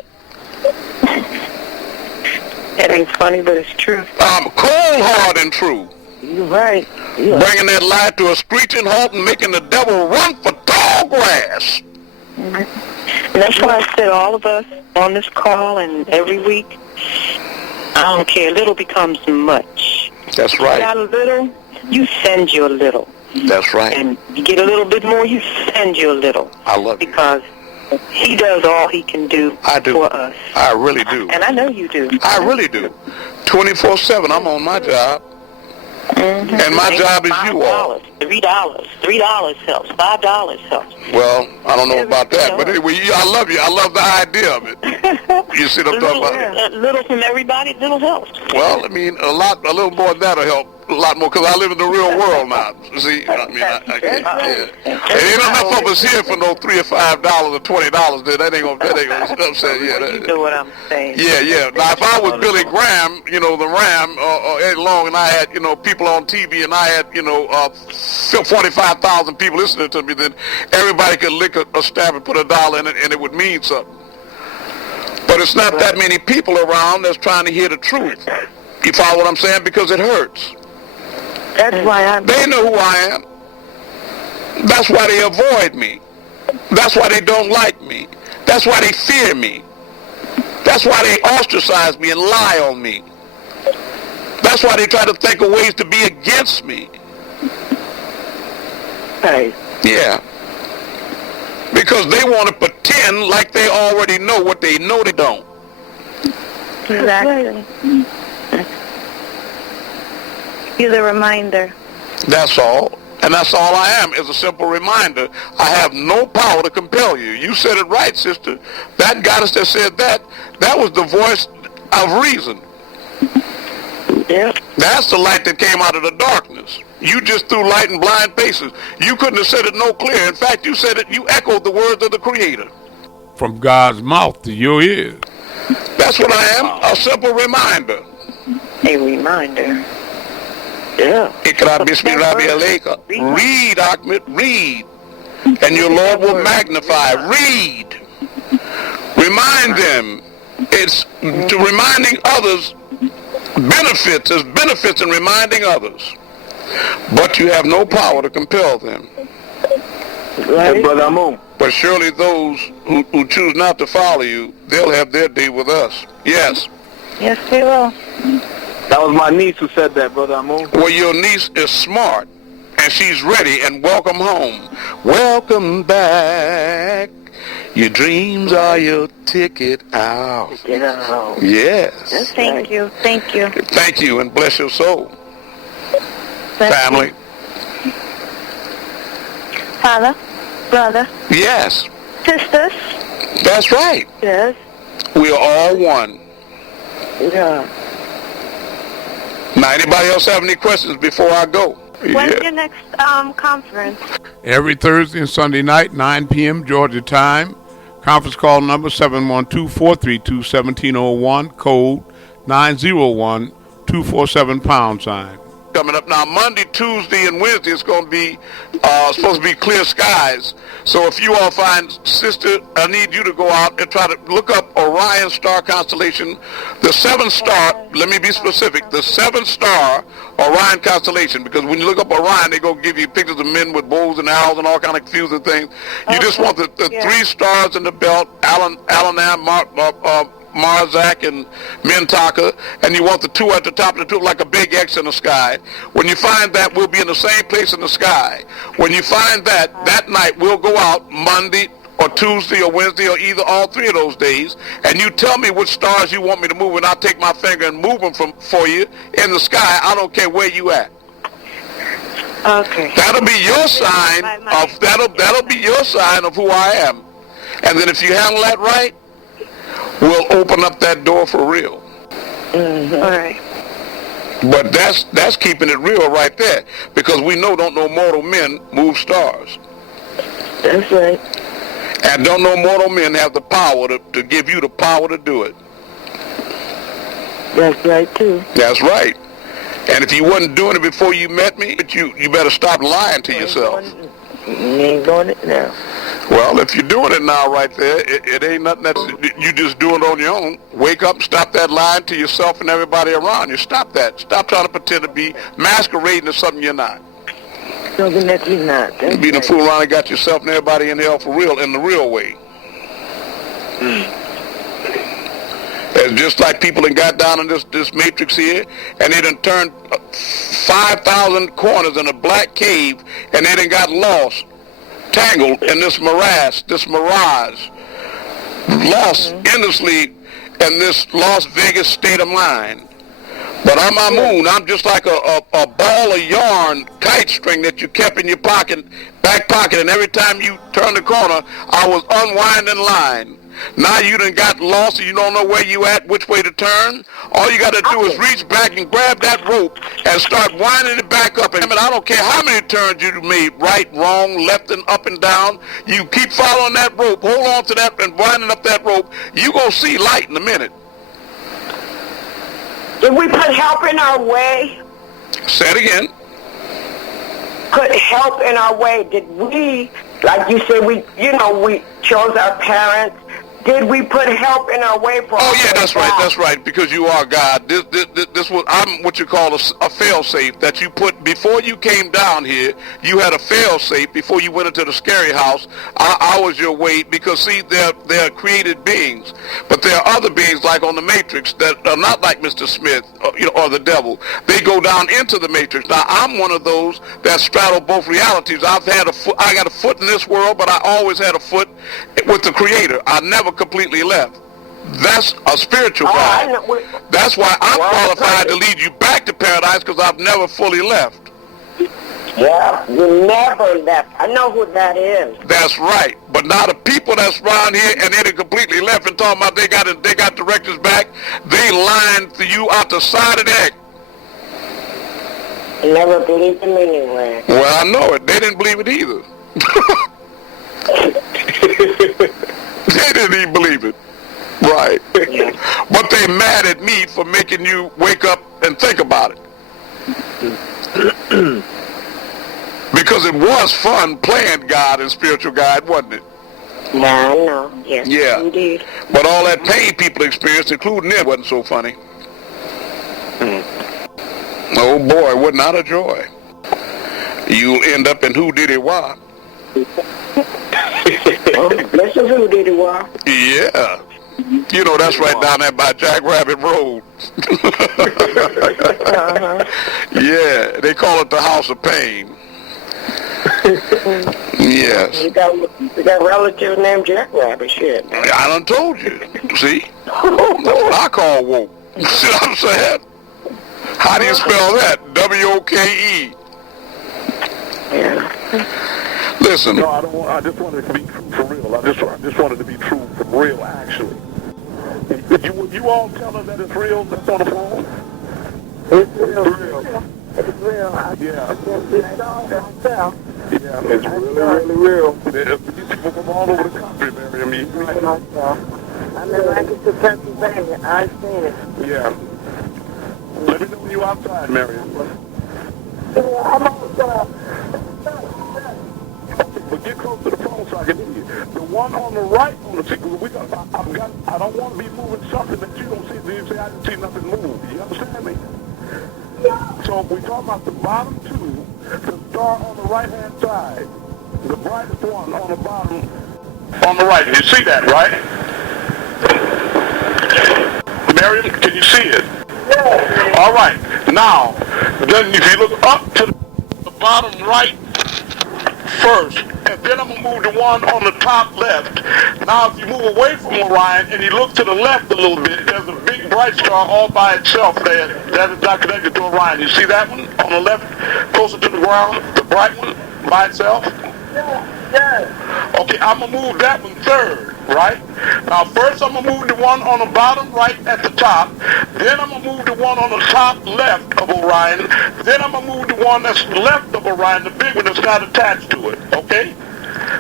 That ain't funny, but it's true. Cold hard and true. You're right. Bringing that lie to a screeching halt and making the devil run for tall grass. And that's why I said all of us on this call and every week, I don't care, little becomes much. That's You right. got a little, you send you a little. That's right. And you get a little bit more, you send you a little. I love you. Because he does all he can do for us. I really do. And I know you do. I really do. 24/7, I'm on my job. Mm-hmm. And my job is you all. $3 helps. $5 helps. Well, I don't know about that, but anyway, I love you. I love the idea of it. You see what I'm talking about? A little from everybody, little helps. Well, I mean, a little more than that'll help. A lot more, because I live in the real world now. See, I mean, I can't. Yeah. It ain't enough of us here for no $3 or $5 or $20. That ain't gonna. You know what I'm saying? Yeah. You know what I'm saying? Yeah. Now, if I was Billy Graham, the Ram, or Eddie Long, and I had, people on TV, and I had, 45,000 people listening to me, then everybody could lick a stamp and put $1 in it, and it would mean something. But it's not that many people around that's trying to hear the truth. You follow what I'm saying? Because it hurts. That's why They know who I am. That's why they avoid me. That's why they don't like me. That's why they fear me. That's why they ostracize me and lie on me. That's why they try to think of ways to be against me. Hey. Yeah. Because they want to pretend like they already know what they know they don't. Exactly. You're the reminder. That's all. And that's all I am, is a simple reminder. I have no power to compel you. You said it right, sister. That goddess that said that was the voice of reason. Yeah. That's the light that came out of the darkness. You just threw light in blind faces. You couldn't have said it no clearer. In fact, you said it, you echoed the words of the Creator. From God's mouth to your ears. That's what I am, a simple reminder. A reminder. Yeah. Ikra bismillahi alayka. Read, Ahmed, read. And your Lord will magnify. Read. Remind them. It's to reminding others benefits. There's benefits in reminding others. But you have no power to compel them. Right. Hey, Brother Amun. But surely those who choose not to follow you, they'll have their day with us. Yes. Yes, they will. That was my niece who said that, Brother Amun. Well, your niece is smart, and she's ready, and welcome home. Welcome back. Your dreams are your ticket out. Ticket out. Yes. Thank you. Thank you. Thank you, and bless your soul. Family. Father, brother. Yes. Sisters. That's right. Yes. We are all one. Yeah. Now, anybody else have any questions before I go? When's your next conference? every Thursday and Sunday night, 9 p.m. Georgia time. Conference call number 712-432-1701, code 901-247 #. Coming up now, Monday, Tuesday, and Wednesday, it's going to be supposed to be clear skies. So if you all find, sister, I need you to go out and try to look up Orion star constellation, the 7th star. Let me be specific: the 7th star Orion constellation. Because when you look up Orion, they're going to give you pictures of men with bows and arrows and all kind of confusing things. You just want the 3 stars in the belt: Alanam, Marzak and Mintaka, and you want the 2 at the top of the 2 like a big X in the sky. When you find that, we'll be in the same place in the sky. When you find that, that night we'll go out Monday or Tuesday or Wednesday or either all 3 of those days, and you tell me which stars you want me to move, and I'll take my finger and move them for you in the sky. I don't care where you at. Okay. That'll be your sign of that'll be your sign of who I am. And then if you handle that right, we'll open up that door for real. Mm-hmm. All right. But that's keeping it real right there, because we don't know mortal men move stars. That's right. And don't know mortal men have the power to give you the power to do it. That's right too. That's right. And if you wasn't doing it before you met me, you better stop lying to yourself. You ain't doing it now. Well, if you're doing it now right there, it ain't nothing that you just doing it on your own. Wake up, stop that lying to yourself and everybody around you. Stop that. Stop trying to pretend to be masquerading as something you're not. Something that you're not. You being a fool around and got yourself and everybody in hell for real, in the real way. It's just like people that got down in this matrix here, and they done turned 5,000 corners in a black cave, and they done got lost, tangled in this morass, this mirage, lost endlessly in this Las Vegas state of mind. But I'm Amun. I'm just like a ball of yarn, kite string that you kept in your pocket, back pocket, and every time you turn the corner, I was unwinding line. Now you done got lost and you don't know where you at, which way to turn. All you got to do is reach back and grab that rope and start winding it back up. And I don't care how many turns you made, right, wrong, left, and up and down. You keep following that rope, hold on to that and winding up that rope. You gonna see light in a minute. Did we put help in our way? Say it again. Put help in our way. Did we, like you said, we chose our parents. Did we put help in our way for? Oh yeah, that's right. That's right. Because you are God. This was I'm what you call a fail-safe that you put before you came down here. You had a fail-safe before you went into the scary house. I was your way, because see, they're created beings, but there are other beings like on the Matrix that are not like Mr. Smith or the devil. They go down into the Matrix. Now I'm one of those that straddle both realities. I got a foot in this world, but I always had a foot with the Creator. I never completely left. That's a spiritual guide. That's why I'm qualified to lead you back to paradise, because I've never fully left. Yeah, you never left. I know who that is. That's right. But now the people that's around here and they done completely left and talking about they got directions back, they lying to you out the side of the neck. Never believed him anyway. Well, I know it. They didn't believe it either. They didn't even believe it. Right. Yeah. But they mad at me for making you wake up and think about it. Because it was fun playing God and spiritual guide, wasn't it? Yeah, I know. Yes, yeah. Indeed. But all that pain people experienced, including it, wasn't so funny. Oh boy, was not a joy. You'll end up in who did it why. This is who did it why. Yeah. You know, that's right down there by Jackrabbit Road. Yeah, they call it the House of Pain. Yes. You got relatives named Jackrabbit, shit. I done told you. See? That's what I call woke. See what I'm saying? How do you spell that? W-O-K-E. Yeah. Listen. No, I just wanted it to be true for real. I just wanted to be true for real, actually. Would you all tell them that it's real? That's on the phone? It's real. It's real. Yeah. Yeah, it's really real. There's people from all over the country, Miriam. I'm in Lancaster, Pennsylvania. I've seen it. Yeah. Let me know when you're outside, Miriam. I'm outside. Okay, but get close to the phone so I can hear you. The one on the right on the seat, I don't want to be moving something that you don't see. You say I didn't see nothing move. You understand me? So we talk about the bottom two, the star on the right-hand side, the brightest one on the bottom on the right. You see that, right? Miriam, can you see it? Yeah. All right. Now, then if you look up to the bottom right first, and then I'm going to move the one on the top left. Now, if you move away from Orion and you look to the left a little bit, there's a big bright star all by itself there that is not connected to Orion. You see that one on the left, closer to the ground, the bright one by itself? Yeah. Okay, I'm going to move that one third, right? Now, first I'm going to move the one on the bottom right at the top. Then I'm going to move the one on the top left of Orion. Then I'm going to move the one that's left of Orion, the big one that's not attached to it, okay?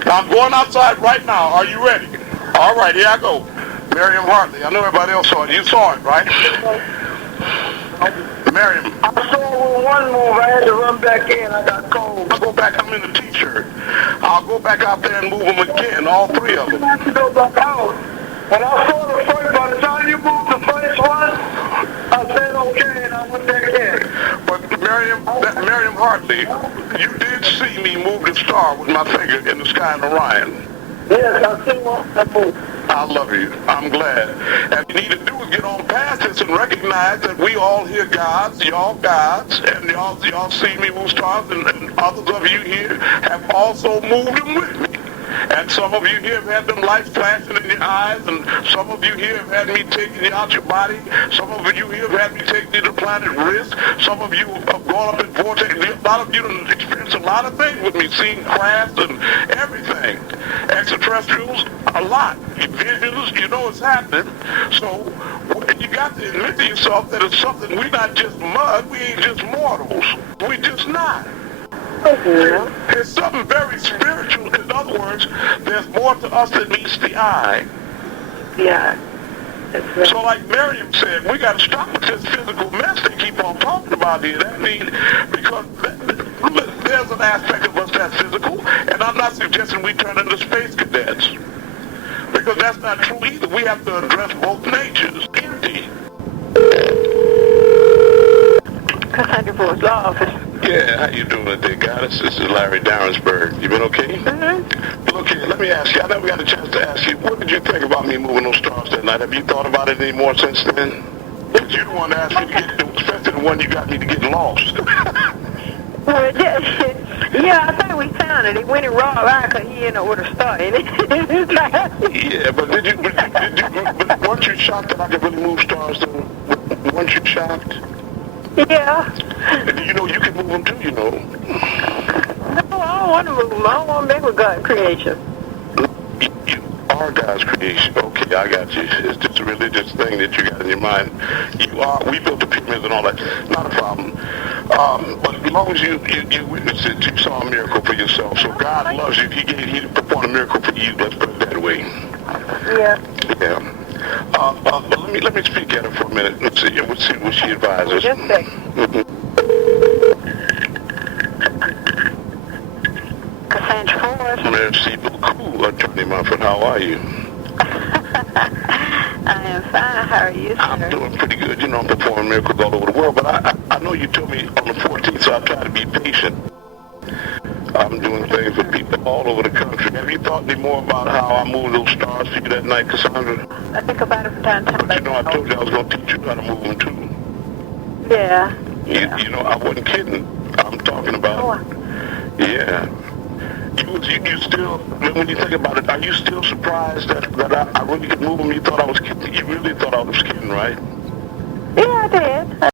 Now, I'm going outside right now. Are you ready? All right, here I go. Miriam Hartley. I know everybody else saw it. You saw it, right? Miriam. I saw one move. I had to run back in. I got cold. I'll go back. I'm in the t-shirt. I'll go back out there and move them again, all three of them. I have to go back out. And I saw the first, by the time you moved the first one, I said okay, and I went back in. But Miriam Hartley, you did see me move the star with my finger in the sky in Orion. Yes, I see that move. I love you. I'm glad. And what you need to do is get on past this and recognize that we all hear gods, y'all gods, and y'all see me move stars, and others of you here have also moved them with me. And some of you here have had them lights flashing in your eyes, and some of you here have had me taking you out your body. Some of you here have had me taking you to planet Risk. Some of you have gone up in vortex. A lot of you have experienced a lot of things with me, seeing crafts and everything. Extraterrestrials, a lot. Visions, you know it's happening. So you got to admit to yourself that it's something. We're not just mud. We ain't just mortals. We just not. It's something very spiritual. In other words, there's more to us than meets the eye. Yeah. Right. So like Miriam said, we got to stop with this physical mess they keep on talking about here. That means, because there's an aspect of us that's physical, and I'm not suggesting we turn into space cadets. Because that's not true either. We have to address both natures. Indeed. Cassandra Ford's law office. Yeah, how you doing today, guys? This is Larry Darrensburg. You been okay? Mm-hmm. Look here, let me ask you. I never got a chance to ask you. What did you think about me moving those stars that night? Have you thought about it any more since then? Because you're the one that asked me to get, especially the one you got me to get lost. Well, yeah, I think we found it. It went in raw right because he didn't know where to start. Yeah, but but weren't you shocked that I could really move stars though? Weren't you shocked? Yeah. You know, you can move them too, you know. No, I don't want to move them. I don't want to make with God's creation. You are God's creation. Okay, I got you. It's just a religious thing that you got in your mind. You are. We built the pyramids and all that. Not a problem. But as long as you witnessed it, you saw a miracle for yourself. So God loves you. He performed a miracle for you. Let's put it that way. Yeah. Yeah. Let me speak at her for a minute. Let's see what she advises. Just a second. Cassandra Ford. Merci beaucoup, Attorney Mumford. How are you? I am fine. How are you, sir? I'm doing pretty good. You know, I'm performing miracles all over the world, but I know you told me on the 14th, so I try to be patient. I'm doing things for people all over the country. Have you thought any more about how I moved those stars for you that night, Cassandra? I think about it from time to time. But you know, I told you I was going to teach you how to move them too. Yeah. You know, I wasn't kidding. I'm talking about. Yeah. You still, when you think about it, are you still surprised that I really could move them? You thought I was kidding? You really thought I was kidding, right? Yeah, I did.